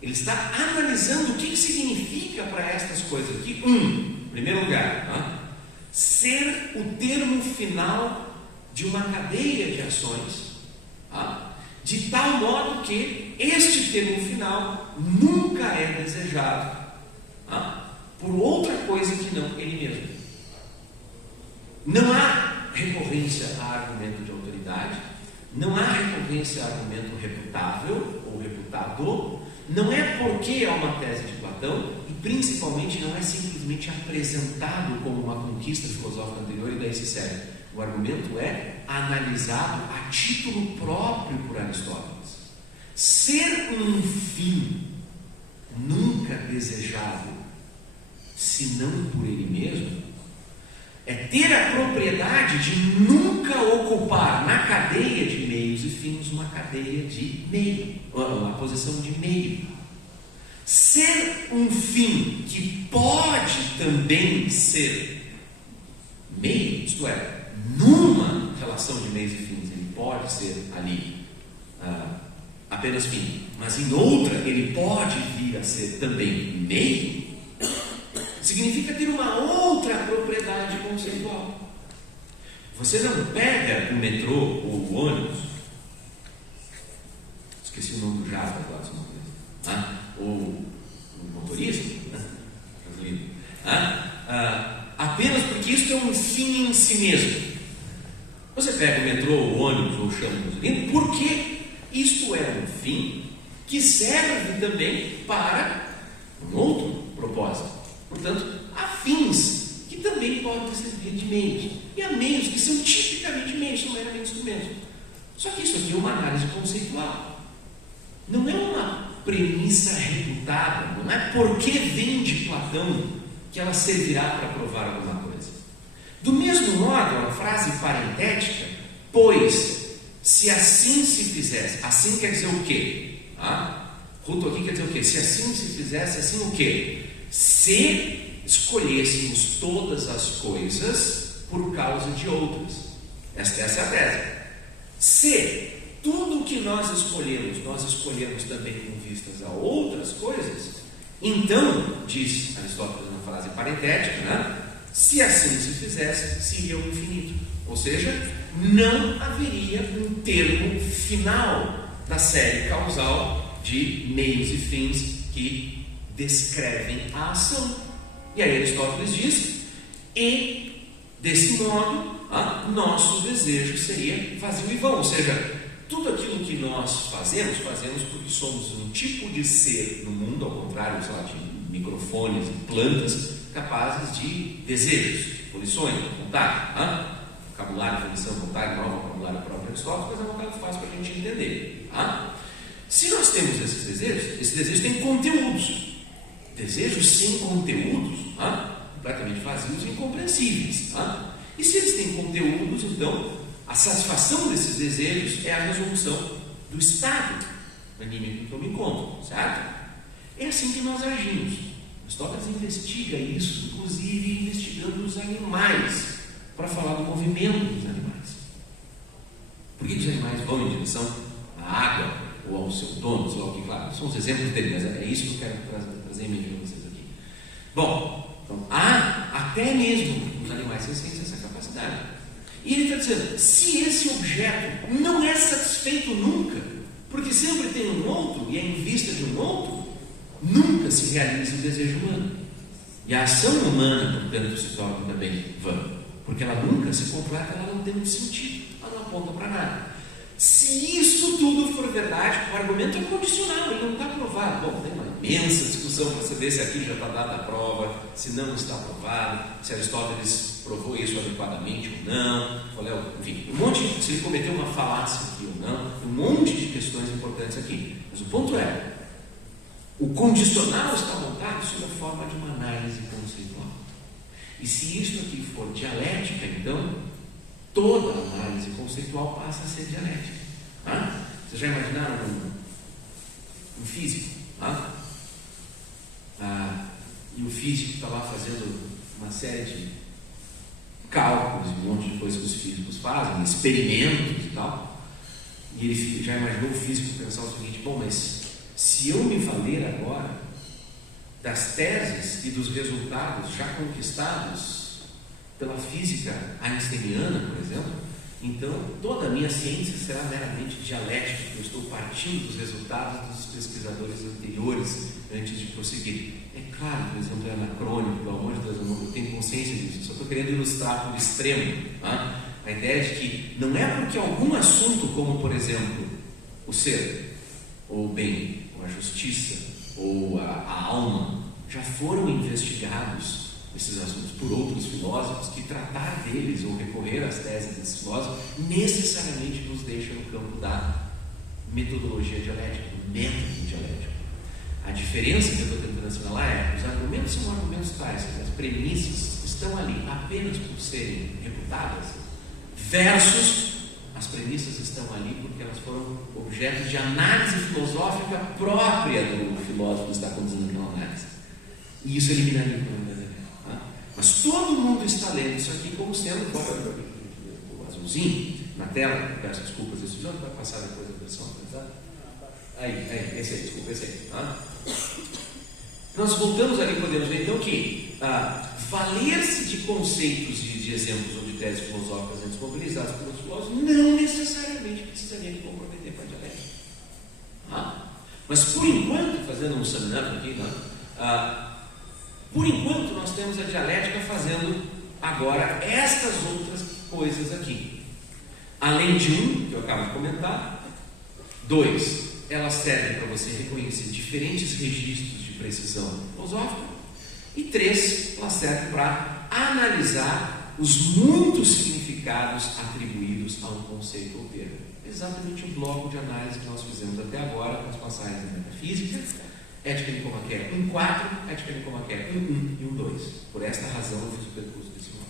Ele está analisando o que significa para estas coisas aqui. Em primeiro lugar, ser o termo final de uma cadeia de ações, de tal modo que este termo final nunca é desejado por outra coisa que não ele mesmo. Não há recorrência a argumento de autoridade, não há recorrência a argumento reputável ou reputado, não é porque é uma tese de Platão, e principalmente não é simplesmente apresentado como uma conquista filosófica anterior e daí se segue. O argumento é analisado a título próprio por Aristóteles. Ser um fim nunca desejado, senão por ele mesmo, é ter a propriedade de nunca ocupar na cadeia de meios e fins uma cadeia de meio, uma posição de meio. Ser um fim que pode também ser meio, isto é, numa relação de meios e fins, ele pode ser ali apenas fim, mas em outra ele pode vir a ser também meio, significa ter uma outra propriedade conceitual. Você não pega o metrô ou o ônibus, esqueci o nome do Java agora, ou o motorista, apenas porque isso é um fim em si mesmo. Você pega o metrô, o ônibus ou chama de gasolina, porque isto é um fim que serve também para um outro propósito. Portanto, há fins que também podem servir de meios, e há meios que são tipicamente meios, são meramente instrumentos. Só que isso aqui é uma análise conceitual, não é uma premissa reputada, não é porque vem de Platão que ela servirá para provar alguma coisa. Do mesmo modo, a frase parentética, pois, se assim se fizesse, assim quer dizer o quê? Ruto aqui quer dizer o quê? Se assim se fizesse, assim o quê? Se escolhêssemos todas as coisas por causa de outras. Essa é a tese. Se tudo o que nós escolhemos também com vistas a outras coisas, então, diz Aristóteles na frase parentética, se assim se fizesse, seria o infinito. Ou seja, não haveria um termo final da série causal de meios e fins que descrevem a ação. E aí Aristóteles diz, e desse modo, nosso desejo seria vazio e vão. Ou seja, tudo aquilo que nós fazemos porque somos um tipo de ser no mundo, ao contrário, sei lá, de microfones e plantas, capazes de desejos, volições, vontade. Vocabulário, volição, vontade, não é o vocabulário próprio Aristóteles, mas é um vocabulário fácil para a gente entender. Se nós temos esses desejos têm conteúdos. Desejos sem conteúdos, completamente vazios e incompreensíveis. E se eles têm conteúdos, então a satisfação desses desejos é a resolução do estado anímico que eu me encontro, certo? É assim que nós agimos. Aristóteles investiga isso, inclusive investigando os animais, para falar do movimento dos animais. Por que os animais vão em direção à água ou ao seu dono, sei lá o que, claro, são os exemplos dele, mas é isso que eu quero trazer em mente para vocês aqui. Bom, então há até mesmo nos animais sencientes essa capacidade. E ele está dizendo, se esse objeto não é satisfeito nunca, porque sempre tem um outro, e é em vista de um outro, nunca se realiza o desejo humano. E a ação humana, portanto, se torna também vã, porque ela nunca se completa, ela não tem um sentido, ela não aponta para nada. Se isso tudo for verdade, o argumento é condicional, ele não está provado. Bom, tem uma imensa discussão para saber se aqui já está dada a prova, se não está provado, se Aristóteles provou isso adequadamente ou não, enfim, se ele cometeu uma falácia aqui ou não, um monte de questões importantes aqui. Mas o ponto é, o condicional está montado sob a forma de uma análise conceitual. E se isso aqui for dialética, então, toda análise conceitual passa a ser dialética. Vocês já imaginaram um físico? E o físico está lá fazendo uma série de cálculos, um monte de coisas que os físicos fazem, experimentos e tal. E ele já imaginou o físico pensar o seguinte: bom, mas se eu me valer agora das teses e dos resultados já conquistados pela física einsteiniana, por exemplo, então toda a minha ciência será meramente dialética, porque eu estou partindo dos resultados dos pesquisadores anteriores antes de prosseguir. É claro, por exemplo, é anacrônico, pelo amor de Deus, eu tenho consciência disso, só estou querendo ilustrar por extremo a ideia de que não é porque algum assunto, como por exemplo o ser, ou o bem, ou a justiça, ou a alma, já foram investigados esses assuntos por outros filósofos, que tratar deles ou recorrer às teses desses filósofos necessariamente nos deixa no campo da metodologia dialética, do método dialético. A diferença que eu estou tentando assinalar é: os argumentos são argumentos tais, as premissas estão ali apenas por serem reputadas, versus as premissas estão ali porque elas foram objeto de análise filosófica própria do filósofo que está conduzindo aquela análise. E isso eliminaria o problema. Mas todo mundo está lendo isso aqui como sendo o azulzinho na tela. Peço desculpas, esse jogo vai passar depois da versão atualizada. Aí, esse aí, desculpa, esse aí. Nós voltamos ali, podemos ver então que valer-se de conceitos de exemplos ou de teses filosóficas antes mobilizados por outros filósofos não necessariamente precisaria de comprometer com a dialética. Mas por enquanto, fazendo um sum up aqui, por enquanto nós temos a dialética fazendo agora estas outras coisas aqui. Além de que eu acabo de comentar, 2, ela serve para você reconhecer diferentes registros de precisão filosófica, e 3, ela serve para analisar os muitos significados atribuídos a um conceito ou termo. Exatamente o bloco de análise que nós fizemos até agora com as passagens da metafísica ética nicomaqueia 1.4, ética nicomaqueia 1.1 e 1.2. Por esta razão eu fiz o percurso desse modo.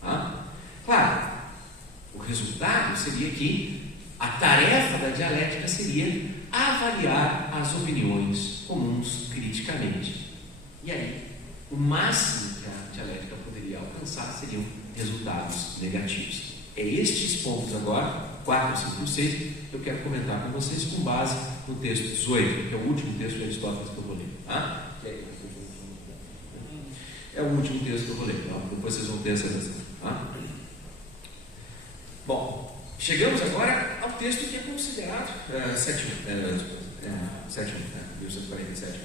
Tá? Claro, o resultado seria que a tarefa da dialética seria avaliar as opiniões comuns criticamente. E aí, o máximo que a dialética poderia alcançar seriam resultados negativos. É estes pontos agora, 4, 5 e 6, que eu quero comentar com vocês com base no texto 18, que é o último texto de Aristóteles que eu vou ler. Tá? É o último texto que eu vou ler, então depois vocês vão ter essa razão. Tá? Bom, chegamos agora ao texto que é considerado 1847,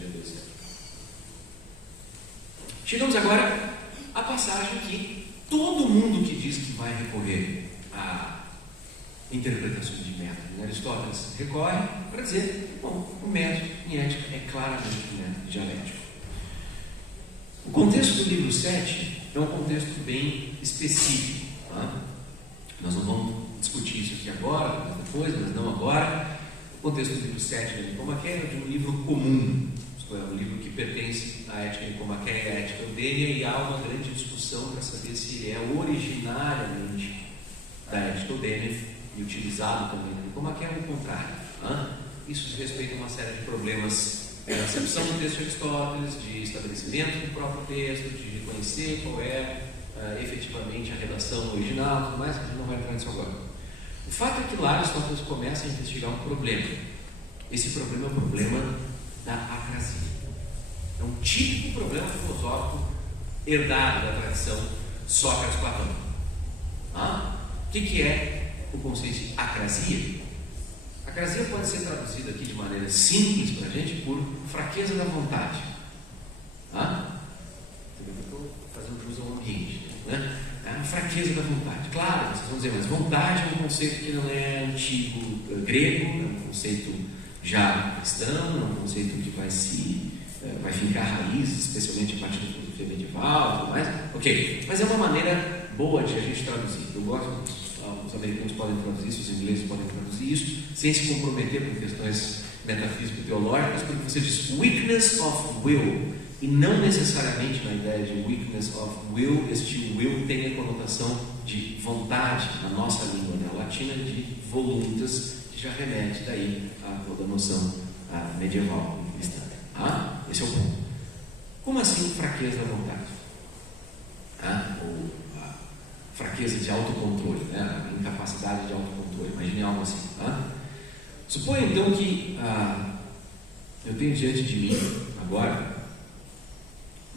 chegamos agora à passagem que todo mundo que diz que vai recorrer a interpretações de método em Aristóteles recorre para dizer, bom, o método em ética é claramente um método dialético. O contexto do livro 7 é um contexto bem específico. Tá? Nós não vamos discutir isso aqui agora, mas depois, mas não agora. O contexto do livro 7 da Nicomaqueia é de um livro comum, isto é, um livro que pertence à ética nicomaqueia e à ética eudêmia, e há uma grande discussão para saber se ele é originariamente da ética eudêmia e utilizado também na nicomaqueia ou o contrário. Isso diz respeito a uma série de problemas de acepção do texto de Aristóteles, de estabelecimento do próprio texto, de reconhecer qual é efetivamente a redação original, tudo mais, que a gente não vai entrar nisso agora. O fato é que lá Aristóteles começa a investigar um problema. Esse problema é o problema da acrasia. É um típico problema filosófico herdado da tradição Sócrates-Platão. O que é o conceito de acrasia? Acrasia pode ser traduzida aqui de maneira simples para a gente por fraqueza da vontade. Eu estou fazendo jus ao ambiente, né? A fraqueza da vontade. Claro, vocês vão dizer, mas vontade é um conceito que não é antigo grego, é um conceito já cristão, é um conceito que vai fincar raízes, especialmente a partir da filosofia medieval e tudo mais. Ok, mas é uma maneira boa de a gente traduzir. Eu gosto disso. Os americanos podem traduzir isso, os ingleses podem traduzir isso, sem se comprometer com questões metafísico-teológicas, porque você diz weakness of will, e não necessariamente na ideia de weakness of will, este will tem a conotação de vontade, na nossa língua neolatina, de voluntas, que já remete daí a toda a noção medieval cristã. Esse é o ponto. Como assim fraqueza da vontade? Ou fraqueza de autocontrole, né? Incapacidade de autocontrole, imagine algo assim. Suponha então que eu tenho diante de mim agora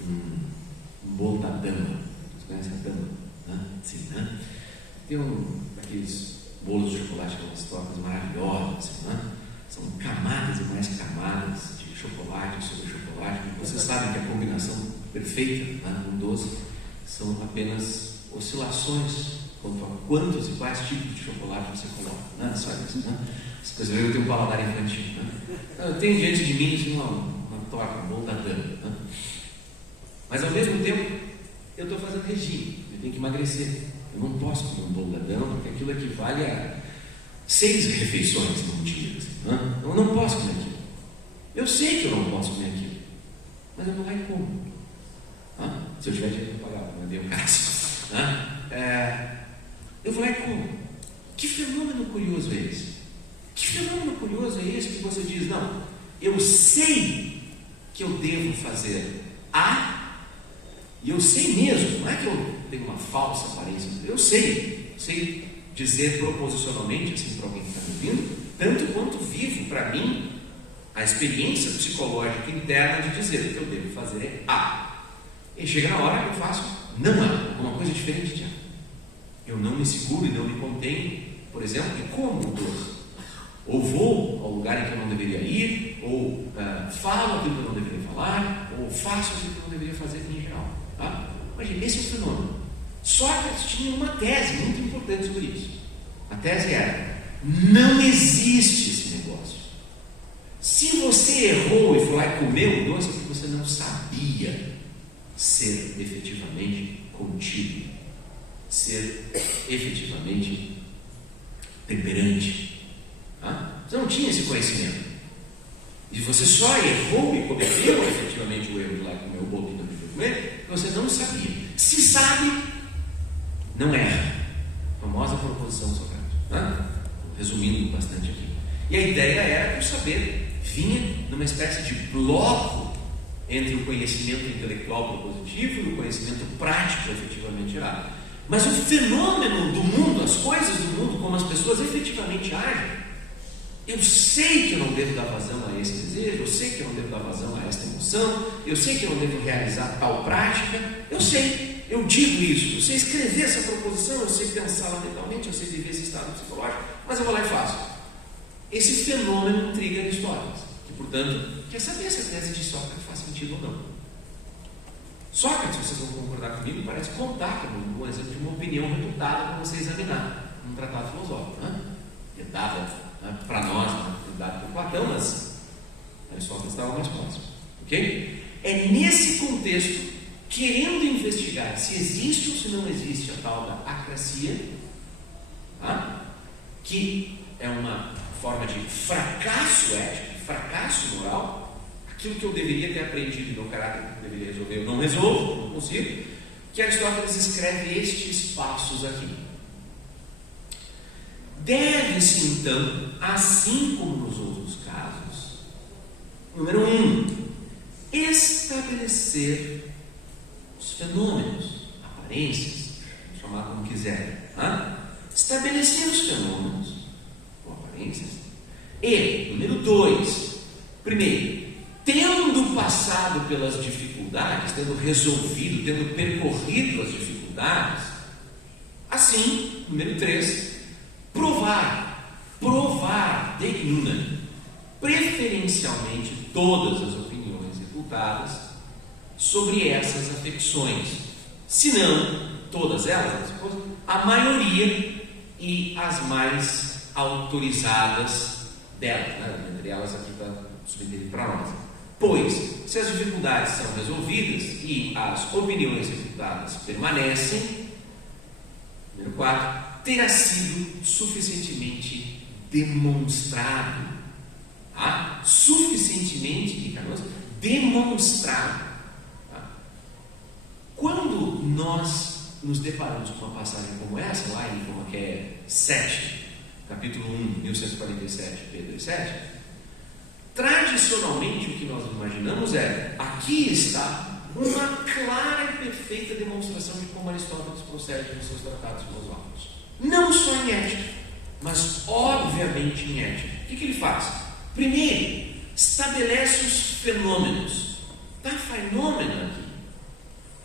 um bolo da dama. Vocês conhecem a dama? Sim, né? Tem aqueles bolos de chocolate com umas tortas maravilhosas, assim, né? São camadas e mais camadas de chocolate sobre chocolate. Vocês sabem que a combinação perfeita no doce são apenas oscilações quanto a quantos e quais tipos de chocolate você coloca, né? Sabe isso, né? Eu tenho um paladar infantil, né? Eu tenho diante de mim assim, uma torta, um bolo da dama, né? Mas ao mesmo tempo eu estou fazendo regime, eu tenho que emagrecer. Eu não posso comer um bolo da dama, porque aquilo equivale a 6 refeições num dia, assim, né? Eu não posso comer aquilo. Eu sei que eu não posso comer aquilo, mas eu vou lá e como. Se eu tiver dinheiro para pagar, não é bem o caso. Eu vou lá e como. Que fenômeno curioso é esse? Que fenômeno curioso é esse que você diz, não, eu sei que eu devo fazer A, e eu sei mesmo, não é que eu tenho uma falsa aparência, eu sei dizer proposicionalmente assim para alguém que está me ouvindo, tanto quanto vivo para mim a experiência psicológica interna de dizer que eu devo fazer A. E chega na hora que eu faço não há, alguma coisa diferente de A. Eu não me seguro e não me contenho, por exemplo, e como o doce. Ou vou ao lugar em que eu não deveria ir, ou falo aquilo que eu não deveria falar, ou faço aquilo que eu não deveria fazer em geral. Imagina, esse é o fenômeno. Sócrates tinha uma tese muito importante sobre isso. A tese era: não existe esse negócio. Se você errou e foi lá e comeu o doce, é porque você não sabia ser efetivamente contido, ser efetivamente temperante. Você não tinha esse conhecimento. E você só errou e cometeu efetivamente o erro de lá comer o bolo que não devia comer, porque você não sabia. Se sabe, não erra. Famosa proposição socrática. Né? Resumindo bastante aqui. E a ideia era que o saber vinha numa espécie de bloco entre o conhecimento intelectual propositivo e o conhecimento prático efetivamente errado. Mas o fenômeno do mundo, as coisas do mundo, como as pessoas efetivamente agem, eu sei que eu não devo dar vazão a esse desejo, eu sei que eu não devo dar vazão a esta emoção, eu sei que eu não devo realizar tal prática, eu sei, eu digo isso, eu sei escrever essa proposição, eu sei pensá-la mentalmente, eu sei viver esse estado psicológico, mas eu vou lá e faço. Esse fenômeno intriga Aristóteles, que portanto quer saber se a tese de Sócrates faz sentido ou não. Sócrates, vocês vão concordar comigo, parece contar como um exemplo de uma opinião refutada para você examinar num tratado filosófico, né? Que dava para nós, dado por Platão, mas Aristóteles estava mais próximo. Ok? É nesse contexto, querendo investigar se existe ou se não existe a tal da acracia, tá? Que é uma forma de fracasso ético, fracasso moral, aquilo que eu deveria ter aprendido e meu caráter deveria resolver, eu não resolvo, não consigo, que Aristóteles escreve estes passos aqui. Deve-se, então, assim como nos outros casos, número 1, estabelecer os fenômenos, aparências, chamar como quiser, estabelecer os fenômenos ou aparências, e, número 2, primeiro, tendo passado pelas dificuldades, tendo resolvido, tendo percorrido as dificuldades, assim, número 3, provar degnuna, preferencialmente todas as opiniões reputadas sobre essas afecções, se não todas elas, a maioria e as mais autorizadas delas, né? Entre elas aqui está subentendido para nós. Pois, se as dificuldades são resolvidas e as opiniões reputadas permanecem, número 4, terá sido suficientemente demonstrado, suficientemente demonstrado. Quando nós nos deparamos com uma passagem como essa, lá em João 7, capítulo 1, 1147, Pedro 7, tradicionalmente o que nós imaginamos é: aqui está uma clara e perfeita demonstração de como Aristóteles procede nos seus tratados filosóficos. Não só em ética, mas obviamente em ética. O que ele faz? Primeiro, estabelece os fenômenos. Fenômeno aqui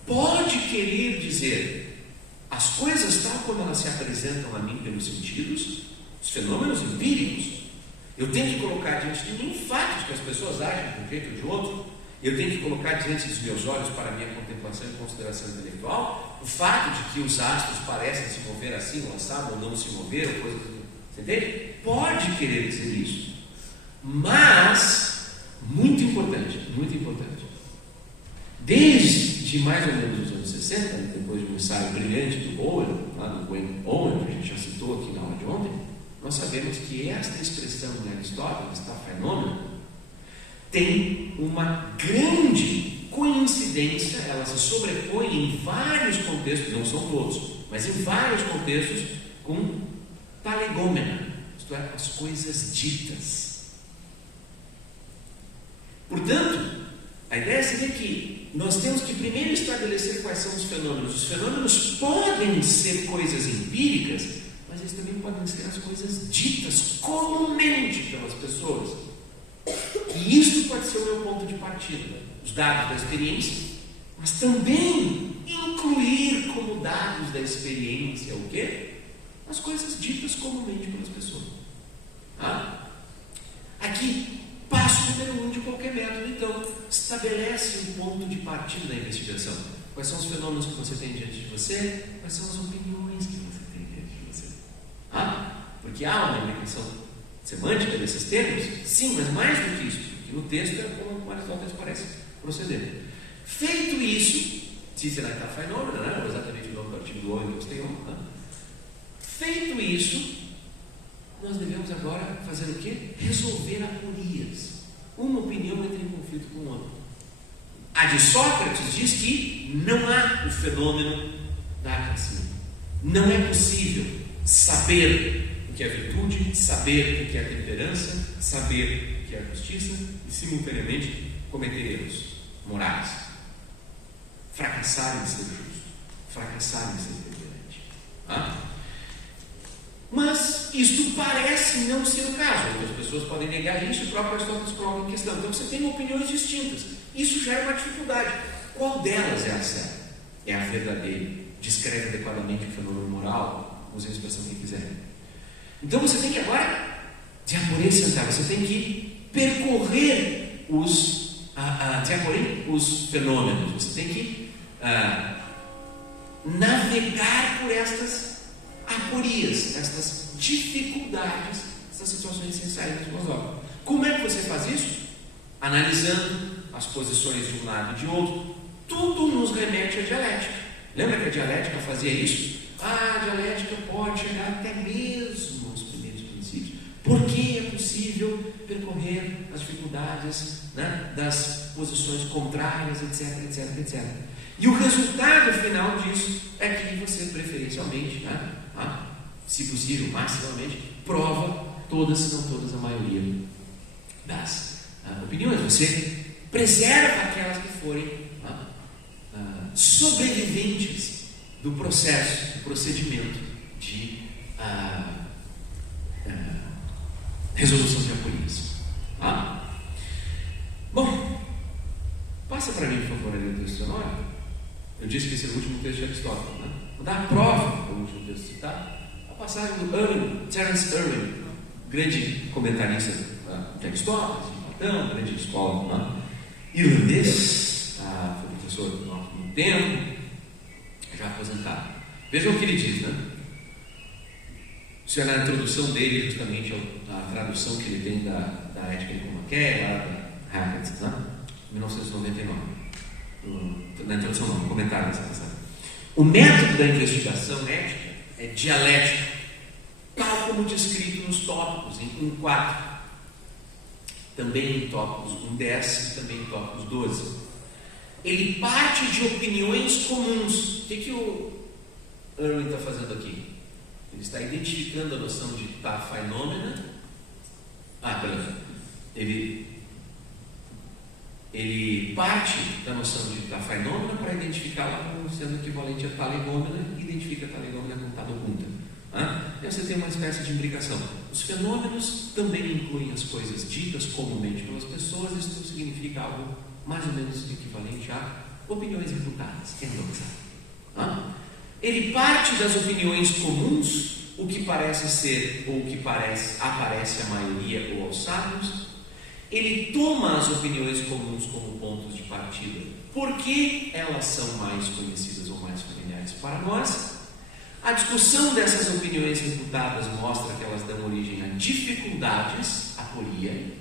pode querer dizer as coisas tal como elas se apresentam a mim pelos sentidos, os fenômenos empíricos. Eu tenho que colocar diante de mim fatos que as pessoas agem de um jeito ou de outro. Eu tenho que colocar diante dos meus olhos para a minha contemplação e consideração intelectual o fato de que os astros parecem se mover assim, ou assado, ou não se mover, ou coisas assim. Você entende? Pode querer dizer isso. Mas, muito importante, desde mais ou menos os anos 60, depois de um ensaio brilhante do Owen, lá do Wayne Owen, que a gente já citou aqui na aula de ontem, nós sabemos que esta expressão em Aristóteles, fenômeno, tem uma grande coincidência, ela se sobrepõe em vários contextos, não são todos, mas em vários contextos, com talegômena, isto é, as coisas ditas. Portanto, a ideia seria que nós temos que primeiro estabelecer quais são os fenômenos. Os fenômenos podem ser coisas empíricas, mas eles também podem ser as coisas ditas comumente pelas pessoas. E isso pode ser o meu ponto de partida, os dados da experiência, mas também incluir como dados da experiência o quê? As coisas ditas comumente pelas pessoas. Aqui, passo número 1 de qualquer método, então, estabelece um ponto de partida da investigação. Quais são os fenômenos que você tem diante de você? Quais são as opiniões que você tem diante de você? Porque há uma implicação semântica desses termos? Sim, mas mais do que isso, porque no texto é como Aristóteles parece proceder. Feito isso, se será que está fenômeno, né? Exatamente o nome do artigo do Owen que você tem. Feito isso, nós devemos agora fazer o quê? Resolver aporias. uma opinião entra em conflito com outra. A de Sócrates diz que não há o fenômeno da acrasia. Não é possível saber o que é virtude, saber o que é temperança, saber o que é justiça e, simultaneamente, cometer erros morais. Fracassar em ser justo, fracassar em ser temperante. Mas isto parece não ser o caso. Outras pessoas podem negar isso e o próprio Aristóteles coloca em questão. Então você tem opiniões distintas. Isso já é uma dificuldade. Qual delas é a certa? É a verdadeira? Descreve adequadamente o fenômeno moral? Use a expressão que quiser. Então você tem que agora diaporer, sentar. Você tem que percorrer os fenômenos. Você tem que navegar por estas aporias, estas dificuldades, essas situações essenciais do filosófico. Como é que você faz isso? Analisando as posições de um lado e de outro. Tudo nos remete à dialética. Lembra que a dialética fazia isso? A dialética pode chegar até mesmo aos primeiros princípios. Porque é possível percorrer as dificuldades, né, das posições contrárias, etc, etc, etc. E o resultado final disso é que você preferencialmente, né, se possível, maximamente, prova todas, se não todas, a maioria das opiniões. Você preserva aquelas que forem sobreviventes do processo, do procedimento de resolução de aporias. Bom, passa para mim, por favor, ali o texto sonoro. Eu disse que esse é o último texto de Aristóteles, né? Vou dar a prova do último texto citado. A passagem do Terence Irwin, grande comentarista de Aristóteles, de Platão, grande escola irlandês, foi professor por muito tempo, já aposentado. Vejam o que ele diz, né? Isso é na introdução dele, justamente, a tradução que ele tem da Ética Nicomaquia, lá da Hackett, né? 1999. Na introdução não, no comentário dessa passagem. O método da investigação ética é dialético, tal como descrito nos tópicos, em 4, também em tópicos 1.10 e também em tópicos 12. Ele parte de opiniões comuns. O que o Irwin está fazendo aqui? Ele está identificando a noção de phenomenon. Ele parte da noção de phenomenon para identificá-la como sendo equivalente a talegômena e identifica a talegômena como tadopunta. E você tem uma espécie de imbricação. Os fenômenos também incluem as coisas ditas comumente pelas pessoas. Isso significa algo mais ou menos equivalente a opiniões reputadas, endoxadas. Ele parte das opiniões comuns, o que parece ser ou o que aparece à maioria ou aos sábios. Ele toma as opiniões comuns como pontos de partida, porque elas são mais conhecidas ou mais familiares para nós. A discussão dessas opiniões reputadas mostra que elas dão origem a dificuldades, aporia,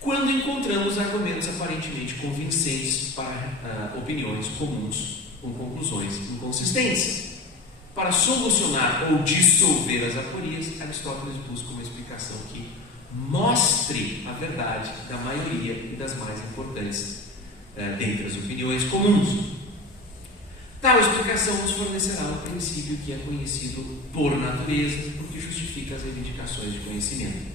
quando encontramos argumentos aparentemente convincentes para opiniões comuns com conclusões inconsistentes. Para solucionar ou dissolver as aporias, Aristóteles busca uma explicação que mostre a verdade da maioria e das mais importantes dentre as opiniões comuns. Tal explicação nos fornecerá um princípio que é conhecido por natureza, porque justifica as reivindicações de conhecimento.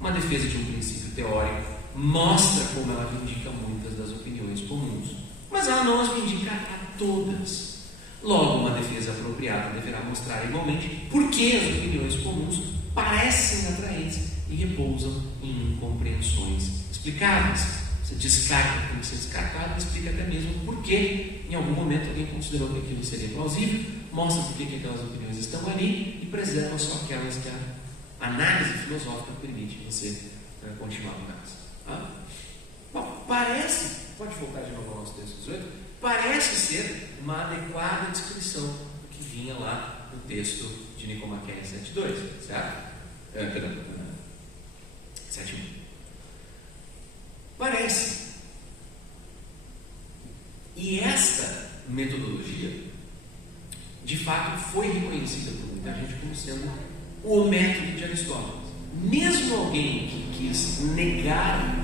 Uma defesa de um princípio teórico mostra como ela vindica muitas das opiniões comuns, mas ela não as vindica a todas. Logo, uma defesa apropriada deverá mostrar igualmente por que as opiniões comuns parecem atraentes e repousam em incompreensões explicáveis. Você descarta o que tem que ser descartado e explica até mesmo por que em algum momento alguém considerou que aquilo seria plausível, mostra por que aquelas opiniões estão ali e preserva só aquelas que a análise filosófica permite você continuar no caso. Bom, parece, pode voltar de novo ao nosso texto 18, parece ser uma adequada descrição do que vinha lá no texto de Nicomaquia 7.2, certo? Perdão, 7.1. Parece. E esta metodologia, de fato, foi reconhecida por muita gente como sendo o método de Aristóteles. Mesmo alguém que quis negar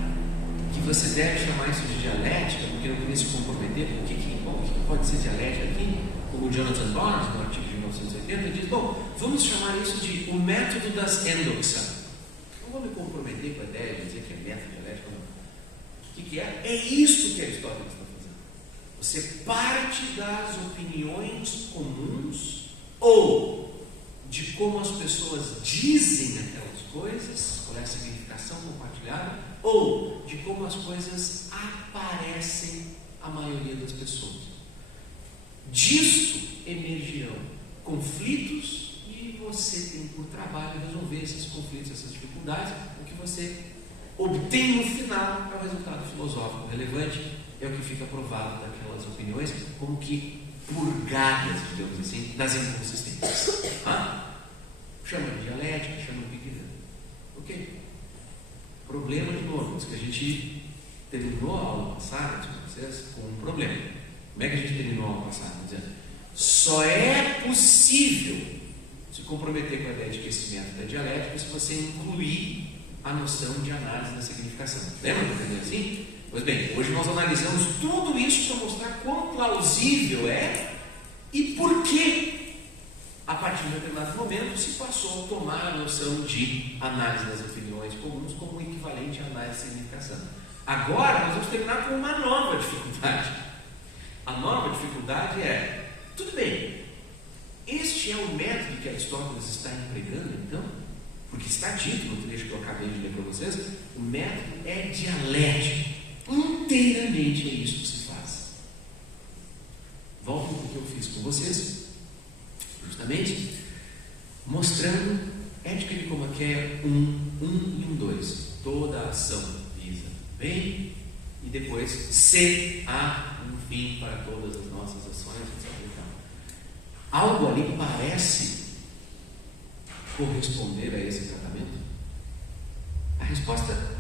que você deve chamar isso de dialética, porque não queria se comprometer. O que pode ser dialética aqui? Como o Jonathan Barnes, no artigo de 1980, diz, bom, vamos chamar isso de o método das endoxa. Não vou me comprometer com a ideia de dizer que é método dialético, não. O que é? É isso que Aristóteles está fazendo. Você parte das opiniões comuns ou de como as pessoas dizem aquelas coisas, qual é a significação compartilhada, ou de como as coisas aparecem à maioria das pessoas. Disto emergirão conflitos e você tem por trabalho resolver esses conflitos, essas dificuldades. O que você obtém no final é o resultado filosófico relevante, é o que fica provado daquelas opiniões como que purgadas, digamos assim, das inconsistências. Chama de dialética, chama de o que quiser. Ok? Problema de novo, que a gente terminou a aula passada com vocês com um problema. Como é que a gente terminou a aula passada? Dizendo, só é possível se comprometer com a ideia de que esse método é dialético se você incluir a noção de análise da significação. Lembra que eu falei assim? Pois bem, hoje nós analisamos tudo isso para mostrar quão plausível é e por que, a partir de um determinado momento, se passou a tomar a noção de análise das opiniões comuns como equivalente à análise da significação. Agora, nós vamos terminar com uma nova dificuldade. A nova dificuldade é, tudo bem, este é o método que Aristóteles está empregando, então, porque está dito no trecho que eu acabei de ler para vocês, o método é dialético. Inteiramente é isso que se faz. Volto para o que eu fiz com vocês, justamente mostrando ética de Nicomaqueia 1 e 2. Toda ação visa bem e depois se há um fim para todas as nossas ações, etc. Algo ali parece corresponder a esse tratamento? A resposta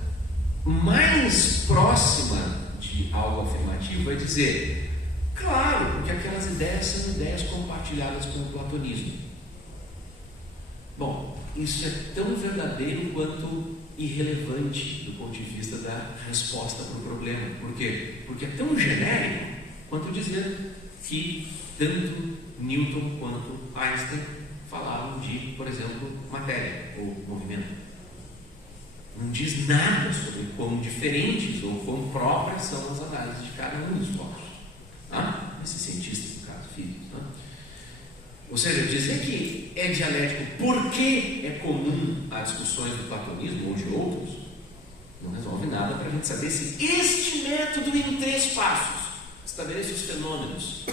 mais próxima de algo afirmativo é dizer, claro, porque aquelas ideias são ideias compartilhadas com o platonismo. Bom, isso é tão verdadeiro quanto irrelevante do ponto de vista da resposta para o problema. Por quê? Porque é tão genérico quanto dizer que tanto Newton quanto Einstein falavam de, por exemplo, matéria ou movimento. Não diz nada sobre quão diferentes ou quão próprias são as análises de cada um dos focos. Esses cientistas, no caso, físicos. Ou seja, dizer que é dialético porque é comum a discussões do platonismo ou de outros, não resolve nada para a gente saber se este método em 3 passos estabelece os fenômenos,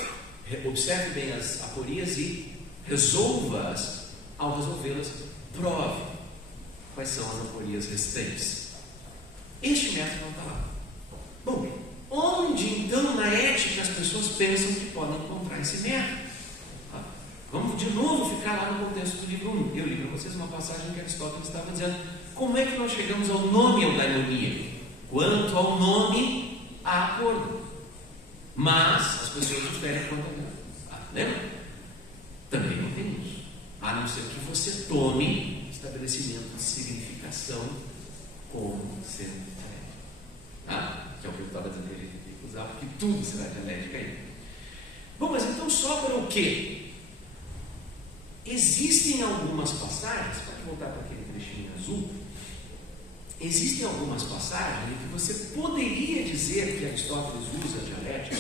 observe bem as aporias e resolva-as. Ao resolvê-las, prove quais são as aporias restantes. Este método não está lá. Bom, onde então na ética as pessoas pensam que podem encontrar esse método? Vamos de novo ficar lá no contexto do livro 1. Eu li para vocês uma passagem que Aristóteles estava dizendo como é que nós chegamos ao nome eudaimonia. Quanto ao nome, há acordo. Mas as pessoas diferem quanto a lembra? Também não tem isso. A não ser que você tome estabelecimento de significação como sendo dialética. Que é o que eu estava dizendo que a gente tem que usar, porque tudo será dialética aí. Bom, mas então sobra o quê? Existem algumas passagens, para voltar para aquele trechinho azul, existem algumas passagens em que você poderia dizer que Aristóteles usa a dialética,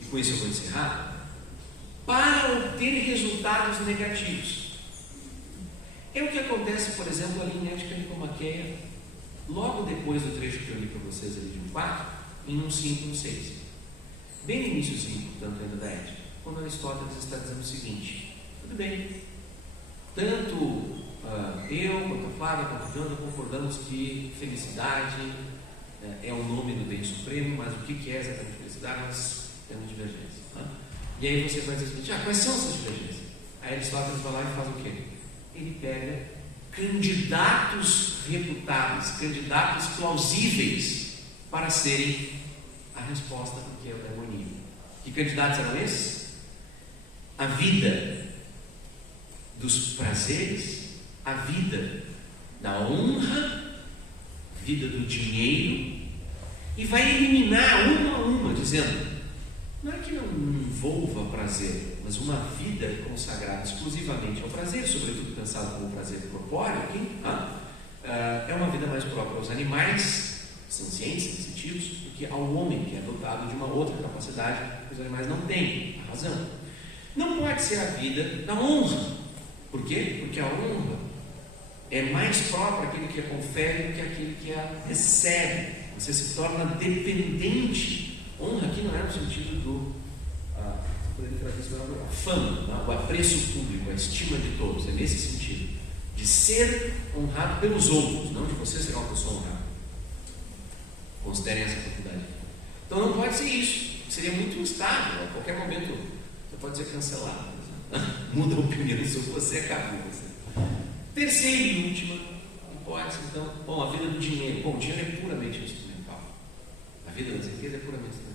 e com isso eu vou encerrar, para obter resultados negativos. É o que acontece, por exemplo, ali em Ética Nicomaqueia, logo depois do trecho que eu li para vocês ali de 1,4, em 1,5 e 1,6. Bem no iníciozinho, portanto, ainda da Ética, quando Aristóteles está dizendo o seguinte: tudo bem, tanto eu, quanto a Flávia, quanto a Jana, concordamos que felicidade é o nome do bem supremo, mas o que é exatamente felicidade? Nós temos divergência. E aí você vai dizer o seguinte: quais são essas divergências? Aí Aristóteles vai lá e faz o quê? Ele pega candidatos reputáveis, candidatos plausíveis para serem a resposta do que é o demonismo. Que candidatos eram esses? A vida dos prazeres, a vida da honra, a vida do dinheiro e vai eliminar uma a uma, dizendo: não é que não envolva prazer, mas uma vida consagrada exclusivamente ao prazer, sobretudo pensado como prazer corpóreo aqui, é uma vida mais própria aos animais, sencientes, sensitivos, do que ao homem, que é dotado de uma outra capacidade que os animais não têm, a razão. Não pode ser a vida da honra. Por quê? Porque a honra é mais própria aquele que a confere do que aquele que a recebe. Você se torna dependente. Honra aqui não é no sentido do a fama, o apreço público, a estima de todos. É nesse sentido, de ser honrado pelos outros, não de você ser uma pessoa honrada. Considerem essa faculdade. Então não pode ser isso. Seria muito instável. A qualquer momento você pode ser cancelado. Muda a opinião sobre você, acabou você. Terceira e última hipótese, então, a vida do dinheiro. Bom, o dinheiro é puramente instrumental. A vida das riquezas é puramente instrumental.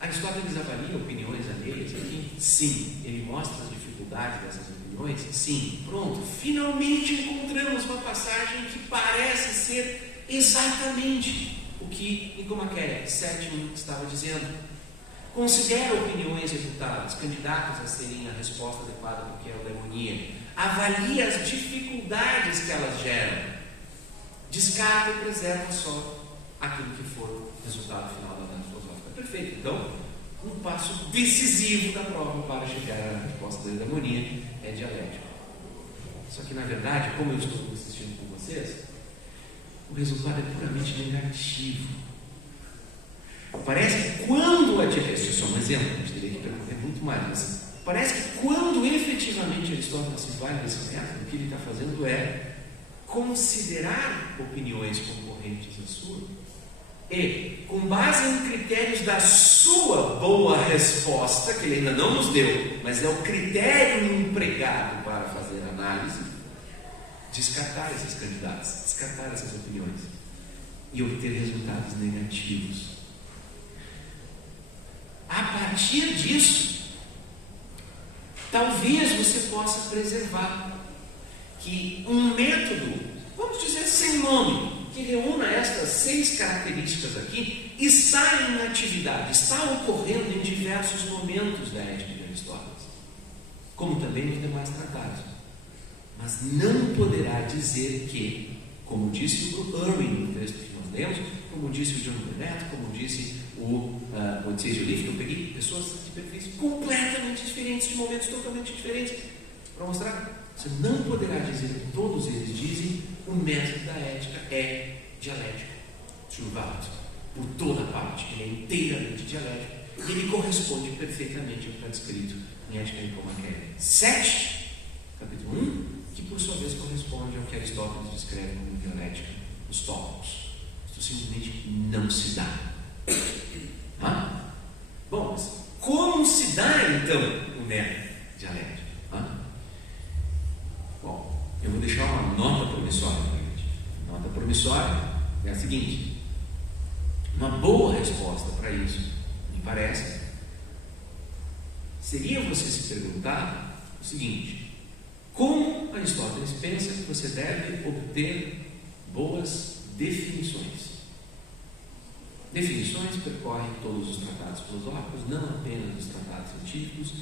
Aristóteles avalia opiniões alheias aqui? Sim. Ele mostra as dificuldades dessas opiniões? Sim. Pronto. Finalmente encontramos uma passagem que parece ser exatamente o que Nicomaquia VII estava dizendo. Considera opiniões refutadas, candidatas a serem a resposta adequada para o que é a eudaimonia. Avalia as dificuldades que elas geram. Descarta e preserva só aquilo que for o resultado final da análise filosófica. Perfeito. Então, um passo decisivo da prova para chegar à resposta da eudaimonia é dialético. Só que, na verdade, como eu estou assistindo com vocês, o resultado é puramente negativo. Parece que quando a dialética, isso é só um exemplo, a gente teria que percorrer muito mais, mas parece que quando efetivamente Aristóteles se vale desse método, o que ele está fazendo é considerar opiniões concorrentes à sua e, com base em critérios da sua boa resposta, que ele ainda não nos deu, mas é o critério empregado para fazer análise, descartar esses candidatos, descartar essas opiniões e obter resultados negativos. A partir disso, talvez você possa preservar que um método, vamos dizer sem nome, que reúna estas 6 características aqui, está em atividade, está ocorrendo em diversos momentos da ética de Aristóteles, como também nos demais tratados. Mas não poderá dizer que, como disse o Irwin no texto que nós lemos, como disse o John Burnett, como disse o Moisés de Oliveira, eu peguei pessoas de perfis completamente diferentes, de momentos totalmente diferentes, para mostrar. Você não poderá dizer que todos eles dizem o método da ética é dialético, throughout, por toda parte, ele é inteiramente dialético e ele corresponde perfeitamente ao que está descrito em Ética Nicomaquia 7, capítulo 1, que por sua vez corresponde ao que Aristóteles descreve como dialética, os tópicos. Isso simplesmente não se dá. Bom, mas como se dá então o método dialético? Bom, eu vou deixar uma nota promissória para a gente. A nota promissória é a seguinte: uma boa resposta para isso, me parece, seria você se perguntar o seguinte: como Aristóteles pensa que você deve obter boas definições? Definições percorrem todos os tratados filosóficos, não apenas os tratados científicos.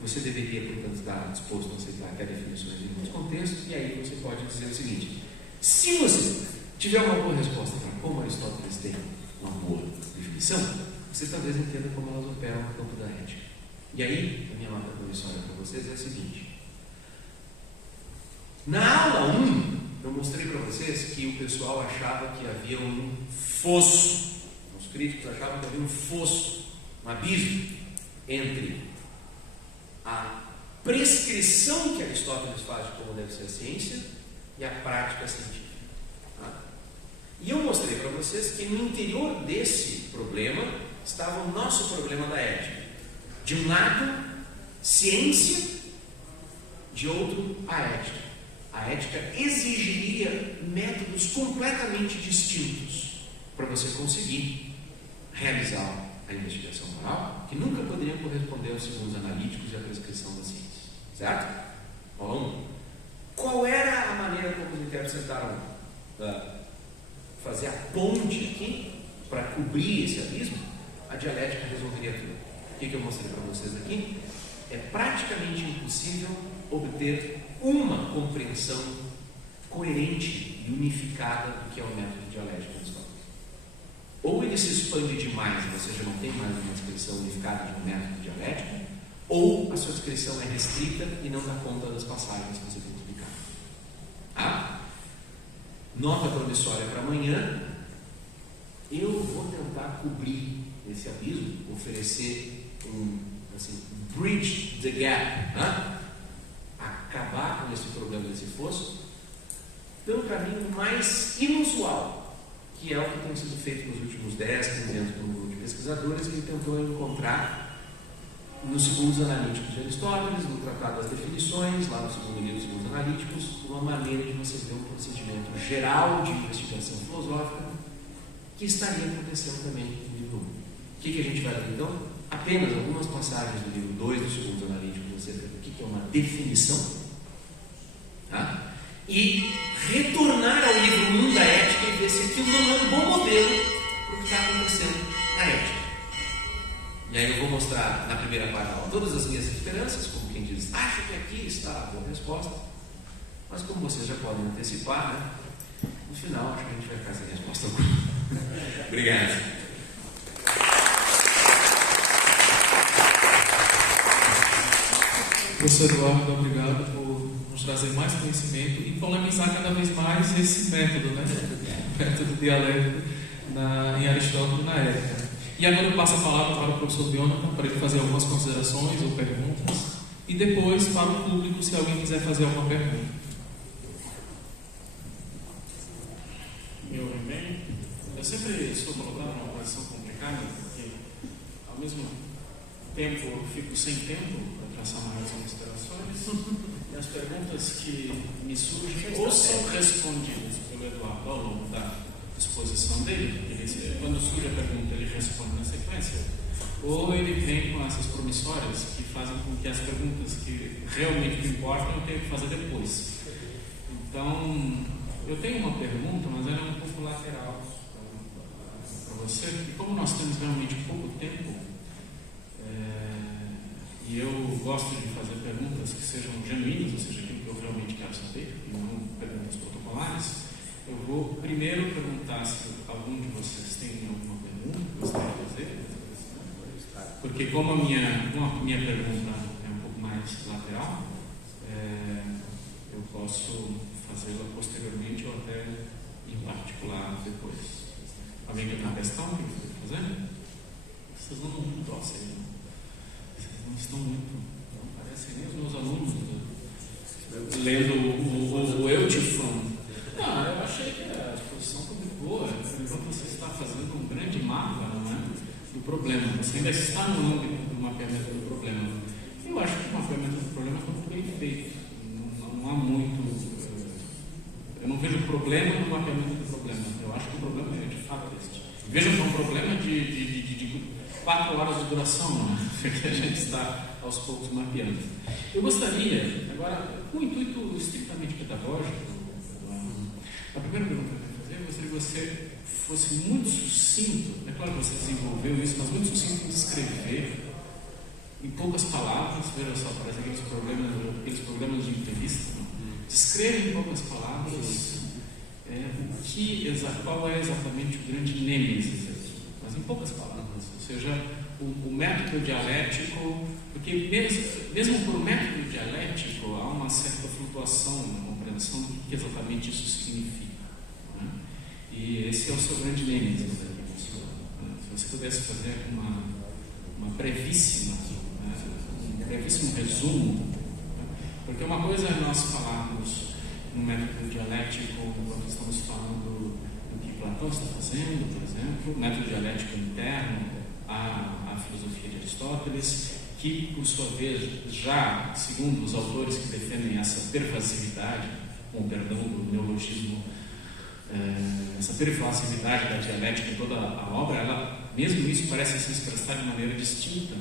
Você deveria, portanto, estar disposto a aceitar até definições em muitos contextos, e aí você pode dizer o seguinte: se você tiver uma boa resposta para como Aristóteles tem uma boa definição, você talvez entenda como elas operam no campo da ética. E aí, a minha nota promissória para vocês é a seguinte: na aula 1, eu mostrei para vocês que o pessoal achava que havia um fosso, os críticos achavam que havia um fosso, um abismo entre a prescrição que Aristóteles faz de como deve ser a ciência e a prática científica. E eu mostrei para vocês que no interior desse problema estava o nosso problema da ética. De um lado, ciência, de outro, a ética. A ética exigiria métodos completamente distintos para você conseguir realizar a investigação moral, que nunca poderiam corresponder aos segundos analíticos e à prescrição da ciência. Certo? Bom, qual era a maneira como os intérpretes tentaram fazer a ponte aqui, para cobrir esse abismo, a dialética resolveria tudo. O que eu mostrei para vocês aqui? É praticamente impossível obter uma compreensão coerente e unificada do que é o método dialético de Aristóteles. Ou ele se expande demais e você já não tem mais uma descrição unificada de um método dialético, ou a sua descrição é restrita e não dá conta das passagens que você tem que explicar. Ah? Nota promissória para amanhã: eu vou tentar cobrir esse abismo, oferecer bridge the gap, acabar com esse problema desse fosso, pelo caminho mais inusual, que é o que tem sido feito nos últimos 10, 15 anos por um grupo de pesquisadores que tentou encontrar nos segundos analíticos de Aristóteles, no Tratado das Definições, lá no segundo livro dos segundos analíticos, uma maneira de você ver um procedimento geral de investigação filosófica que estaria acontecendo também no livro 1. O que a gente vai ver então? Apenas algumas passagens do livro 2 dos segundos analíticos acerca do que é uma definição, e retornar ao livro 1 da ética e ver se aquilo não é um bom modelo para o que está acontecendo na ética. E aí eu vou mostrar na primeira parte todas as minhas esperanças, como quem diz, acho que aqui está a boa resposta, mas como vocês já podem antecipar, no final acho que a gente vai ficar sem resposta alguma. Obrigado. Professor Eduardo, obrigado por nos trazer mais conhecimento e polemizar cada vez mais esse método, né? O método dialético em Aristóteles na ética. E agora eu passo a palavra para o professor Jonathan para ele fazer algumas considerações ou perguntas e depois para o público, se alguém quiser fazer alguma pergunta. Me ouvem bem? Eu sempre sou colocado numa posição complicada, porque ao mesmo tempo eu fico sem tempo para traçar maiores considerações e as perguntas que me surgem ou são respondidas pelo Eduardo ao longo da exposição dele, quando surge a pergunta ele responde na sequência, ou ele vem com essas promissórias que fazem com que as perguntas que realmente me importam eu tenha que fazer depois. Então, eu tenho uma pergunta, mas ela é um pouco lateral para você, e como nós temos realmente pouco tempo, e eu gosto de fazer perguntas que sejam genuínas, ou seja, aquilo que eu realmente quero saber, e não perguntas protocolares, eu vou primeiro perguntar se algum de vocês tem alguma pergunta que gostaria de fazer, porque como a minha pergunta é um pouco mais lateral, eu posso fazê-la posteriormente ou até em particular depois. Alguém quer uma questão que eu estou fazendo? Vocês não torcem, né? Vocês não estão muito, não parecem nem os meus alunos lendo o Eutifron. Não, eu achei que a exposição foi muito boa. Enquanto você está fazendo um grande mapa, não é, do problema, você ainda está no âmbito do mapeamento do problema. Eu acho que o mapeamento do problema foi muito bem feito. Não há muito. Eu não vejo problema no mapeamento do problema. Eu acho que o problema é de fato este. Veja que é um problema de 4 horas de duração, não é? Que a gente está aos poucos mapeando. Eu gostaria, agora, com um intuito estritamente pedagógico, a primeira pergunta que eu quero fazer, eu gostaria que você fosse muito sucinto, é claro que você desenvolveu isso, mas muito sucinto em descrever, em poucas palavras, veja só, parece aqueles programas de entrevista, descreva em poucas palavras qual é exatamente o grande nêmesis aqui, mas em poucas palavras, ou seja, o método dialético, porque mesmo por método dialético há uma certa flutuação na compreensão do que exatamente isso significa. Né? E esse é o seu grande nêmesis aqui. Se você pudesse fazer um brevíssimo resumo, né? Porque uma coisa é nós falarmos no método dialético quando estamos falando do que Platão está fazendo, por exemplo, o método dialético interno à filosofia de Aristóteles, que, por sua vez, já, segundo os autores que defendem essa pervasividade, com perdão do neologismo, essa pervasividade da dialética em toda a obra, ela, mesmo isso parece se expressar de maneira distinta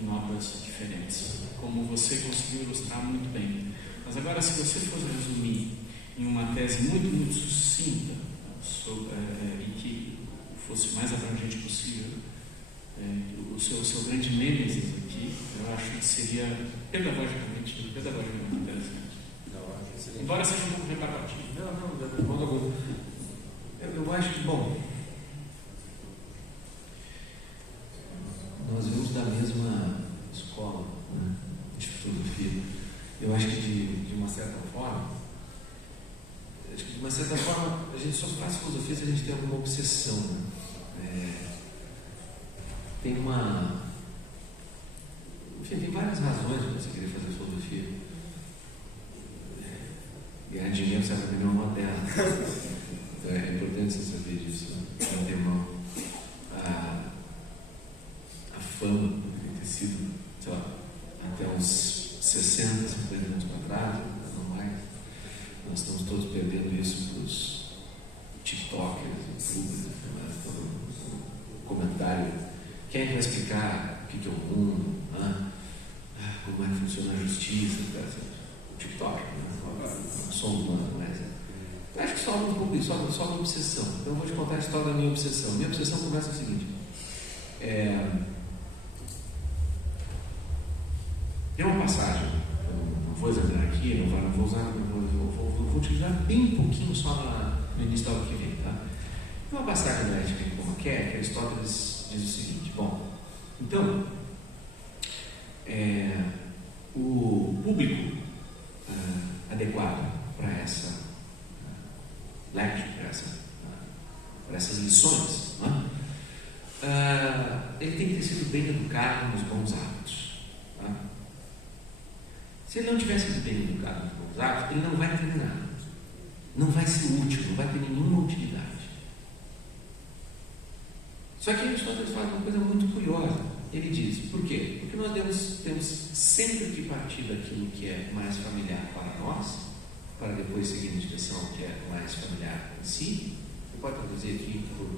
em obras diferentes, como você conseguiu ilustrar muito bem. Mas agora, se você fosse resumir em uma tese muito, muito sucinta, fosse o mais abrangente possível. O seu grande nêmesis aqui, eu acho que seria pedagogicamente interessante. Embora seja um pouco reparativo. Não, de modo algum. Eu acho que, bom, nós vimos da mesma escola, né, de filosofia. Eu acho que de uma certa forma, a gente só faz filosofia se a gente tem alguma obsessão, né? Tem várias razões para você querer fazer filosofia. Ganhar dinheiro serve para uma delas. Então é importante você saber disso, não ter mão. A fama poderia ter sido, sei lá, até uns 60, 50 anos para trás, não mais. Nós estamos todos perdendo isso para os TikTokers, YouTubers, todo comentário. Quem vai explicar o que é o mundo? Como é que funciona a justiça? O TikTok, né? Somos humanos, mas eu acho que só um pouco isso, só uma obsessão. Então eu vou te contar a história da minha obsessão. Minha obsessão começa o seguinte: tem uma passagem, eu não vou examinar aqui, vou utilizar bem um pouquinho só no início da aula que vem, tá? Tem uma passagem da Ética de como que Aristóteles diz o seguinte: bom, então, o público adequado para essa lecture, para essas lições, né? Ele tem que ter sido bem educado nos bons hábitos. Tá? Se ele não tiver sido bem educado nos bons hábitos, ele não vai entender nada. Não vai ser útil, não vai ter nenhuma utilidade. Só que Aristóteles fala uma coisa muito curiosa. Ele diz, por quê? Porque nós temos sempre que partir daquilo que é mais familiar para nós, para depois seguir na direção que é mais familiar em si. Você pode traduzir aqui por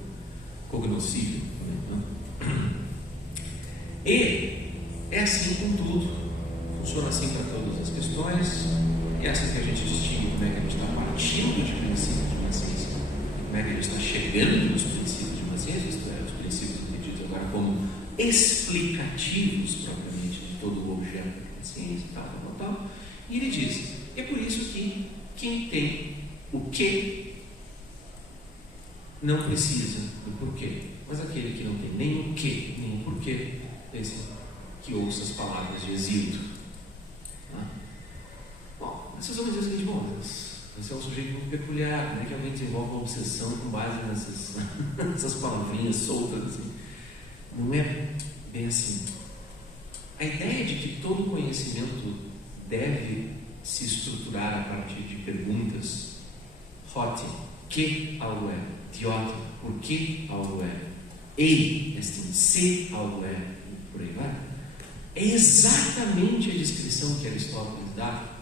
cognoscível. E é assim com tudo. Funciona assim para todas as questões. E é assim que a gente distingue como é que a gente está partindo de princípios de uma ciência, como é que a gente está chegando nos princípios de uma ciência, isto é, os princípios entendidos agora como explicativos propriamente de todo o objeto da ciência, tal. E ele diz, é por isso que quem tem o que não precisa do porquê, mas aquele que não tem nem o que, nem o porquê, esse que ouça as palavras de Hesíodo. Bom, essas vão dizer o seguinte: bom, você é um sujeito muito peculiar, né, que realmente desenvolve uma obsessão com base nessas palavrinhas soltas assim. Não é bem assim. A ideia de que todo conhecimento deve se estruturar a partir de perguntas, hot, que algo é, diota, por que algo é, ei, assim, se algo é, por aí vai, é exatamente a descrição que Aristóteles dá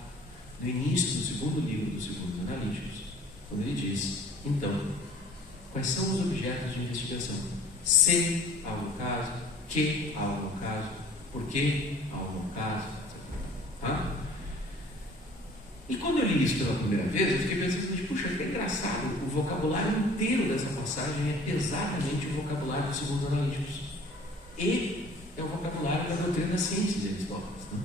no início do segundo livro dos Segundos Analíticos, quando ele diz, então, quais são os objetos de investigação? Se há algum caso, que há algum caso, por que há algum caso, tá? E quando eu li isso pela primeira vez, eu fiquei pensando, puxa, que engraçado, o vocabulário inteiro dessa passagem é exatamente o vocabulário dos Segundos Analíticos. E é o vocabulário da doutrina da ciência de Aristóteles. Né?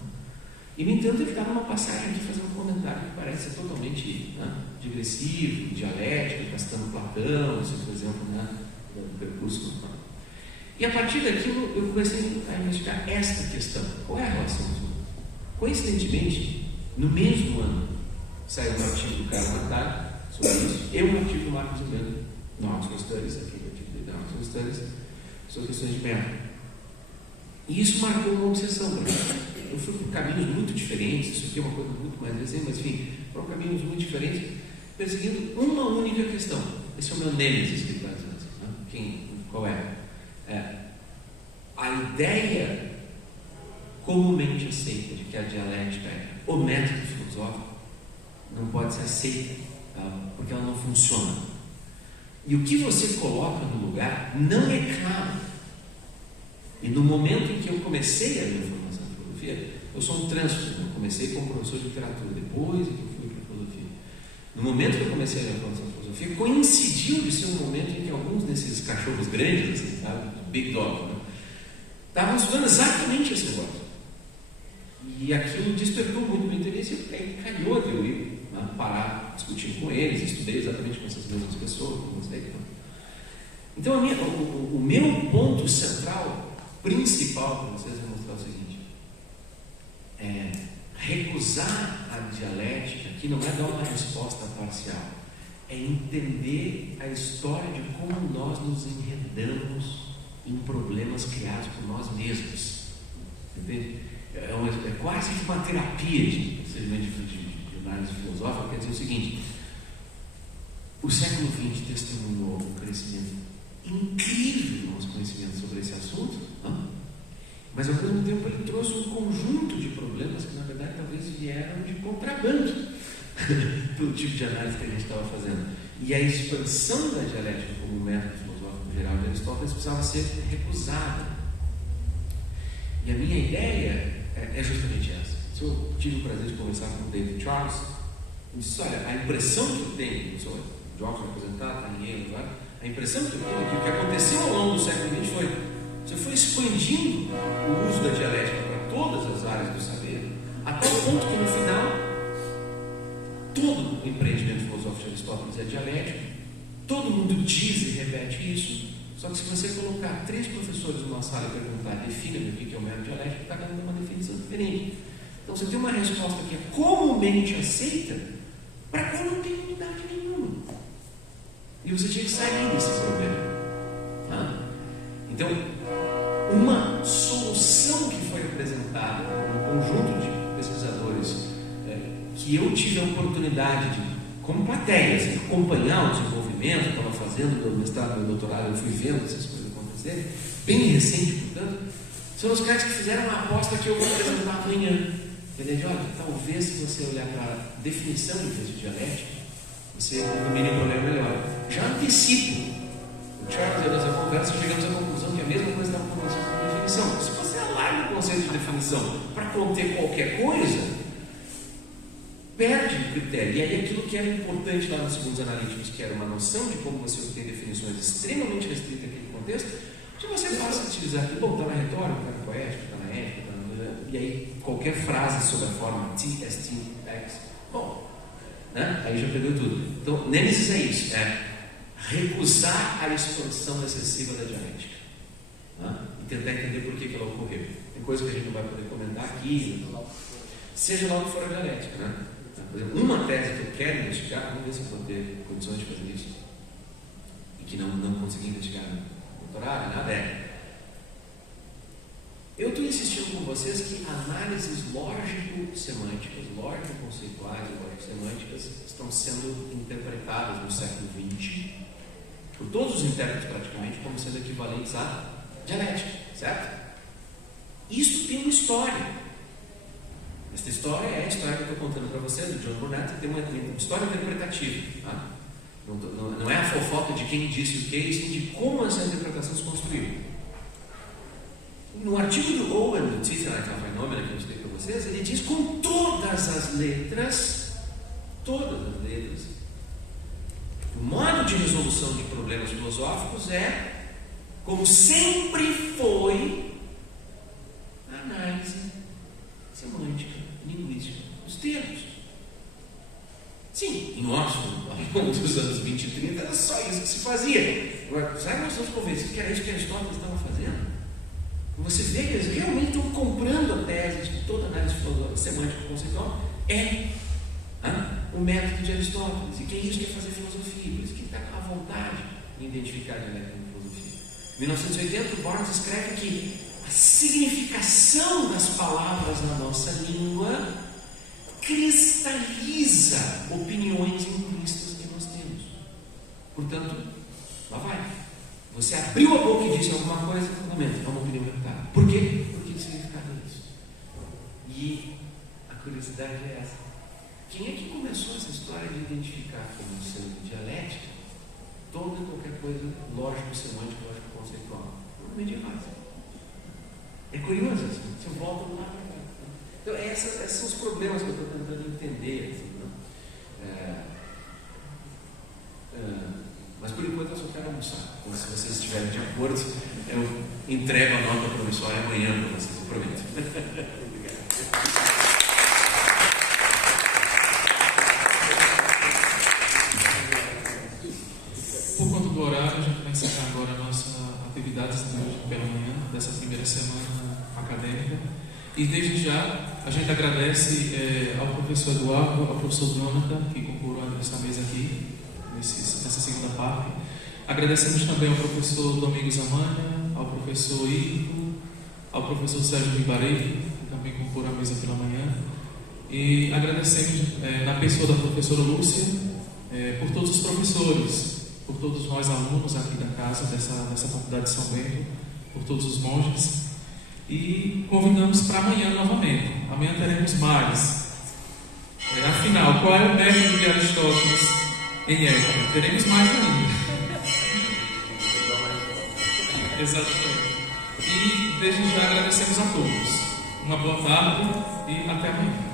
E, no entanto, ele está numa passagem aqui fazendo um comentário que parece ser totalmente digressivo, dialético, gastando Platão, assim, por exemplo, do percurso. E a partir daquilo eu comecei a investigar esta questão. Qual é a relação disso? Coincidentemente, no mesmo ano, saiu um artigo do Carlos Natário sobre isso, e um artigo do Marcos Engano, no Oxford Studies, aqui no artigo da Oxford Studies, sobre questões de método. E isso marcou uma obsessão para mim. Eu fui por caminhos muito diferentes, isso aqui é uma coisa muito mais recente, mas enfim, foram caminhos muito diferentes, perseguindo uma única questão. Esse é o meu nêmesis que ele está dizendo. Né? Qual é? A ideia comumente aceita de que a dialética é o método filosófico não pode ser aceita, porque ela não funciona. E o que você coloca no lugar não é claro. E no momento em que eu comecei a minha formação em filosofia, eu sou um trânsito. Eu comecei como professor de literatura, depois que eu fui para a filosofia. No momento que eu comecei a minha formação em filosofia, filosofia coincidiu de ser um momento em que alguns desses cachorros grandes, assim, sabe, Big Dog, né, estavam estudando exatamente esse negócio. E aquilo despertou muito meu interesse e aí calhou de eu ir, né, parar discutindo com eles, estudei exatamente com essas mesmas pessoas, com você. Então, o meu ponto central, principal para vocês é mostrar o seguinte: recusar a dialética, que não é dar uma resposta parcial, é entender a história de como nós nos enredamos em problemas criados por nós mesmos. Entende? É quase uma terapia de análise filosófica. Quer dizer o seguinte: o século XX testemunhou um crescimento incrível no nosso conhecimento sobre esse assunto, não? Mas ao mesmo tempo ele trouxe um conjunto de problemas que na verdade talvez vieram de contrabando pelo tipo de análise que a gente estava fazendo. E a expansão da dialética como método filosófico geral de Aristóteles precisava ser recusada. E a minha ideia é justamente essa. Se eu tive o prazer de conversar com o David Charles, ele disse: olha, a impressão que eu tenho, o senhor Jobs vai apresentar, está em Yale agora, a impressão que eu tenho é que o que aconteceu ao longo do século XX foi expandindo o uso da dialética para todas as áreas do saber, até o ponto que no final todo o empreendimento filosófico de Aristóteles é dialético, todo mundo diz e repete isso. Só que se você colocar 3 professores numa sala e perguntar, defina-me o que é o método dialético, está dando uma definição diferente. Então você tem uma resposta que é comumente aceita, para qual não tem unidade nenhuma. E você tinha que sair desse problema. Então, uma solução que foi apresentada por um conjunto de pesquisadores que eu tive a oportunidade de, como plateia, assim, acompanhar o desenvolvimento, estava fazendo meu mestrado, meu doutorado, eu fui vendo essas coisas acontecerem, bem recente, portanto, são os caras que fizeram uma aposta que eu vou apresentar amanhã. Entendeu? Olha, talvez se você olhar para a definição em vez de dialética, você domine o problema melhor. Já antecipo. O Charles e eu nessa conversa chegamos à conclusão que a mesma coisa estava acontecendo com a definição. Se você alarga o conceito de definição para conter qualquer coisa, perde o critério. E aí aquilo que era importante lá nos segundos analíticos, que era uma noção de como você obtém definições extremamente restritas naquele contexto, se você passa a utilizar aquilo, bom, está na retórica, está na poética, está na ética, e aí qualquer frase sobre a forma TSTX, bom, né? Aí já perdeu tudo. Então, Nêmesis é isso, recusar a expansão excessiva da dialética, né? E tentar entender por que ela ocorreu. Tem coisa que a gente não vai poder comentar aqui, seja lá o que for a dialética, né? Por exemplo, uma tese que eu quero investigar, vamos ver se eu vou ter condições de fazer isso, e que não consegui investigar no doutorado, nada eu estou insistindo com vocês que análises lógico-semânticas, lógico-conceituais e lógico-semânticas estão sendo interpretadas no século XX por todos os intérpretes praticamente como sendo equivalentes à dialética, certo? Isso tem uma história. Essa história é a história que eu estou contando para vocês, do John Burnett, tem uma história interpretativa. Tá? Não é a fofoca de quem disse o que, e sim de como essa interpretação se construiu. No artigo do Owen, do Titianite Phenomena, que eu mostrei para vocês, ele diz com todas as letras, o modo de resolução de problemas filosóficos é, como sempre foi, a análise semântica, linguística, dos termos. Sim, em nosso, ao longo dos anos 20 e 30, era só isso que se fazia. Agora, sabe, nós estamos convencidos que era isso que Aristóteles estava fazendo? Você vê que eles realmente estão comprando a tese de que toda análise semântica conceitual é o método de Aristóteles, e que é isso que é fazer filosofia, por isso que ele está à vontade em identificar a dialética na filosofia. Em 1980, o Barnes escreve que a significação das palavras na nossa língua cristaliza opiniões linguísticas que nós temos. Portanto, lá vai. Você abriu a boca e disse alguma coisa, fundamento, é uma opinião refutada. Por quê? Porque significava isso. E a curiosidade é essa. Quem é que começou essa história de identificar como sendo dialética toda e qualquer coisa lógico-semântica, lógico-conceitual? Medievais. É curioso assim. Você volta lá para cá. Então, esses são os problemas que eu estou tentando entender. Assim, Então, se vocês estiverem de acordo, eu entrego a nota promissória amanhã para vocês, eu prometo. Por conta do horário, a gente vai encerrar agora a nossa atividades pela manhã, dessa primeira semana acadêmica. E desde já, a gente agradece ao professor Eduardo, ao professor Jonathan, que concorreu nessa mesa aqui, nessa segunda parte. Agradecemos também ao professor Domingos Amanha, ao professor Ivo, ao professor Sérgio Ribarei, que também concorreu à mesa pela manhã. E agradecemos, na pessoa da professora Lúcia, por todos os professores, por todos nós alunos aqui da casa, dessa faculdade de São Bento, por todos os monges. E convidamos para amanhã novamente. Amanhã teremos mais. Afinal, qual é o método de Aristóteles em Ética? Teremos mais ainda. Exatamente. E desde já agradecemos a todos. Uma boa tarde e até amanhã.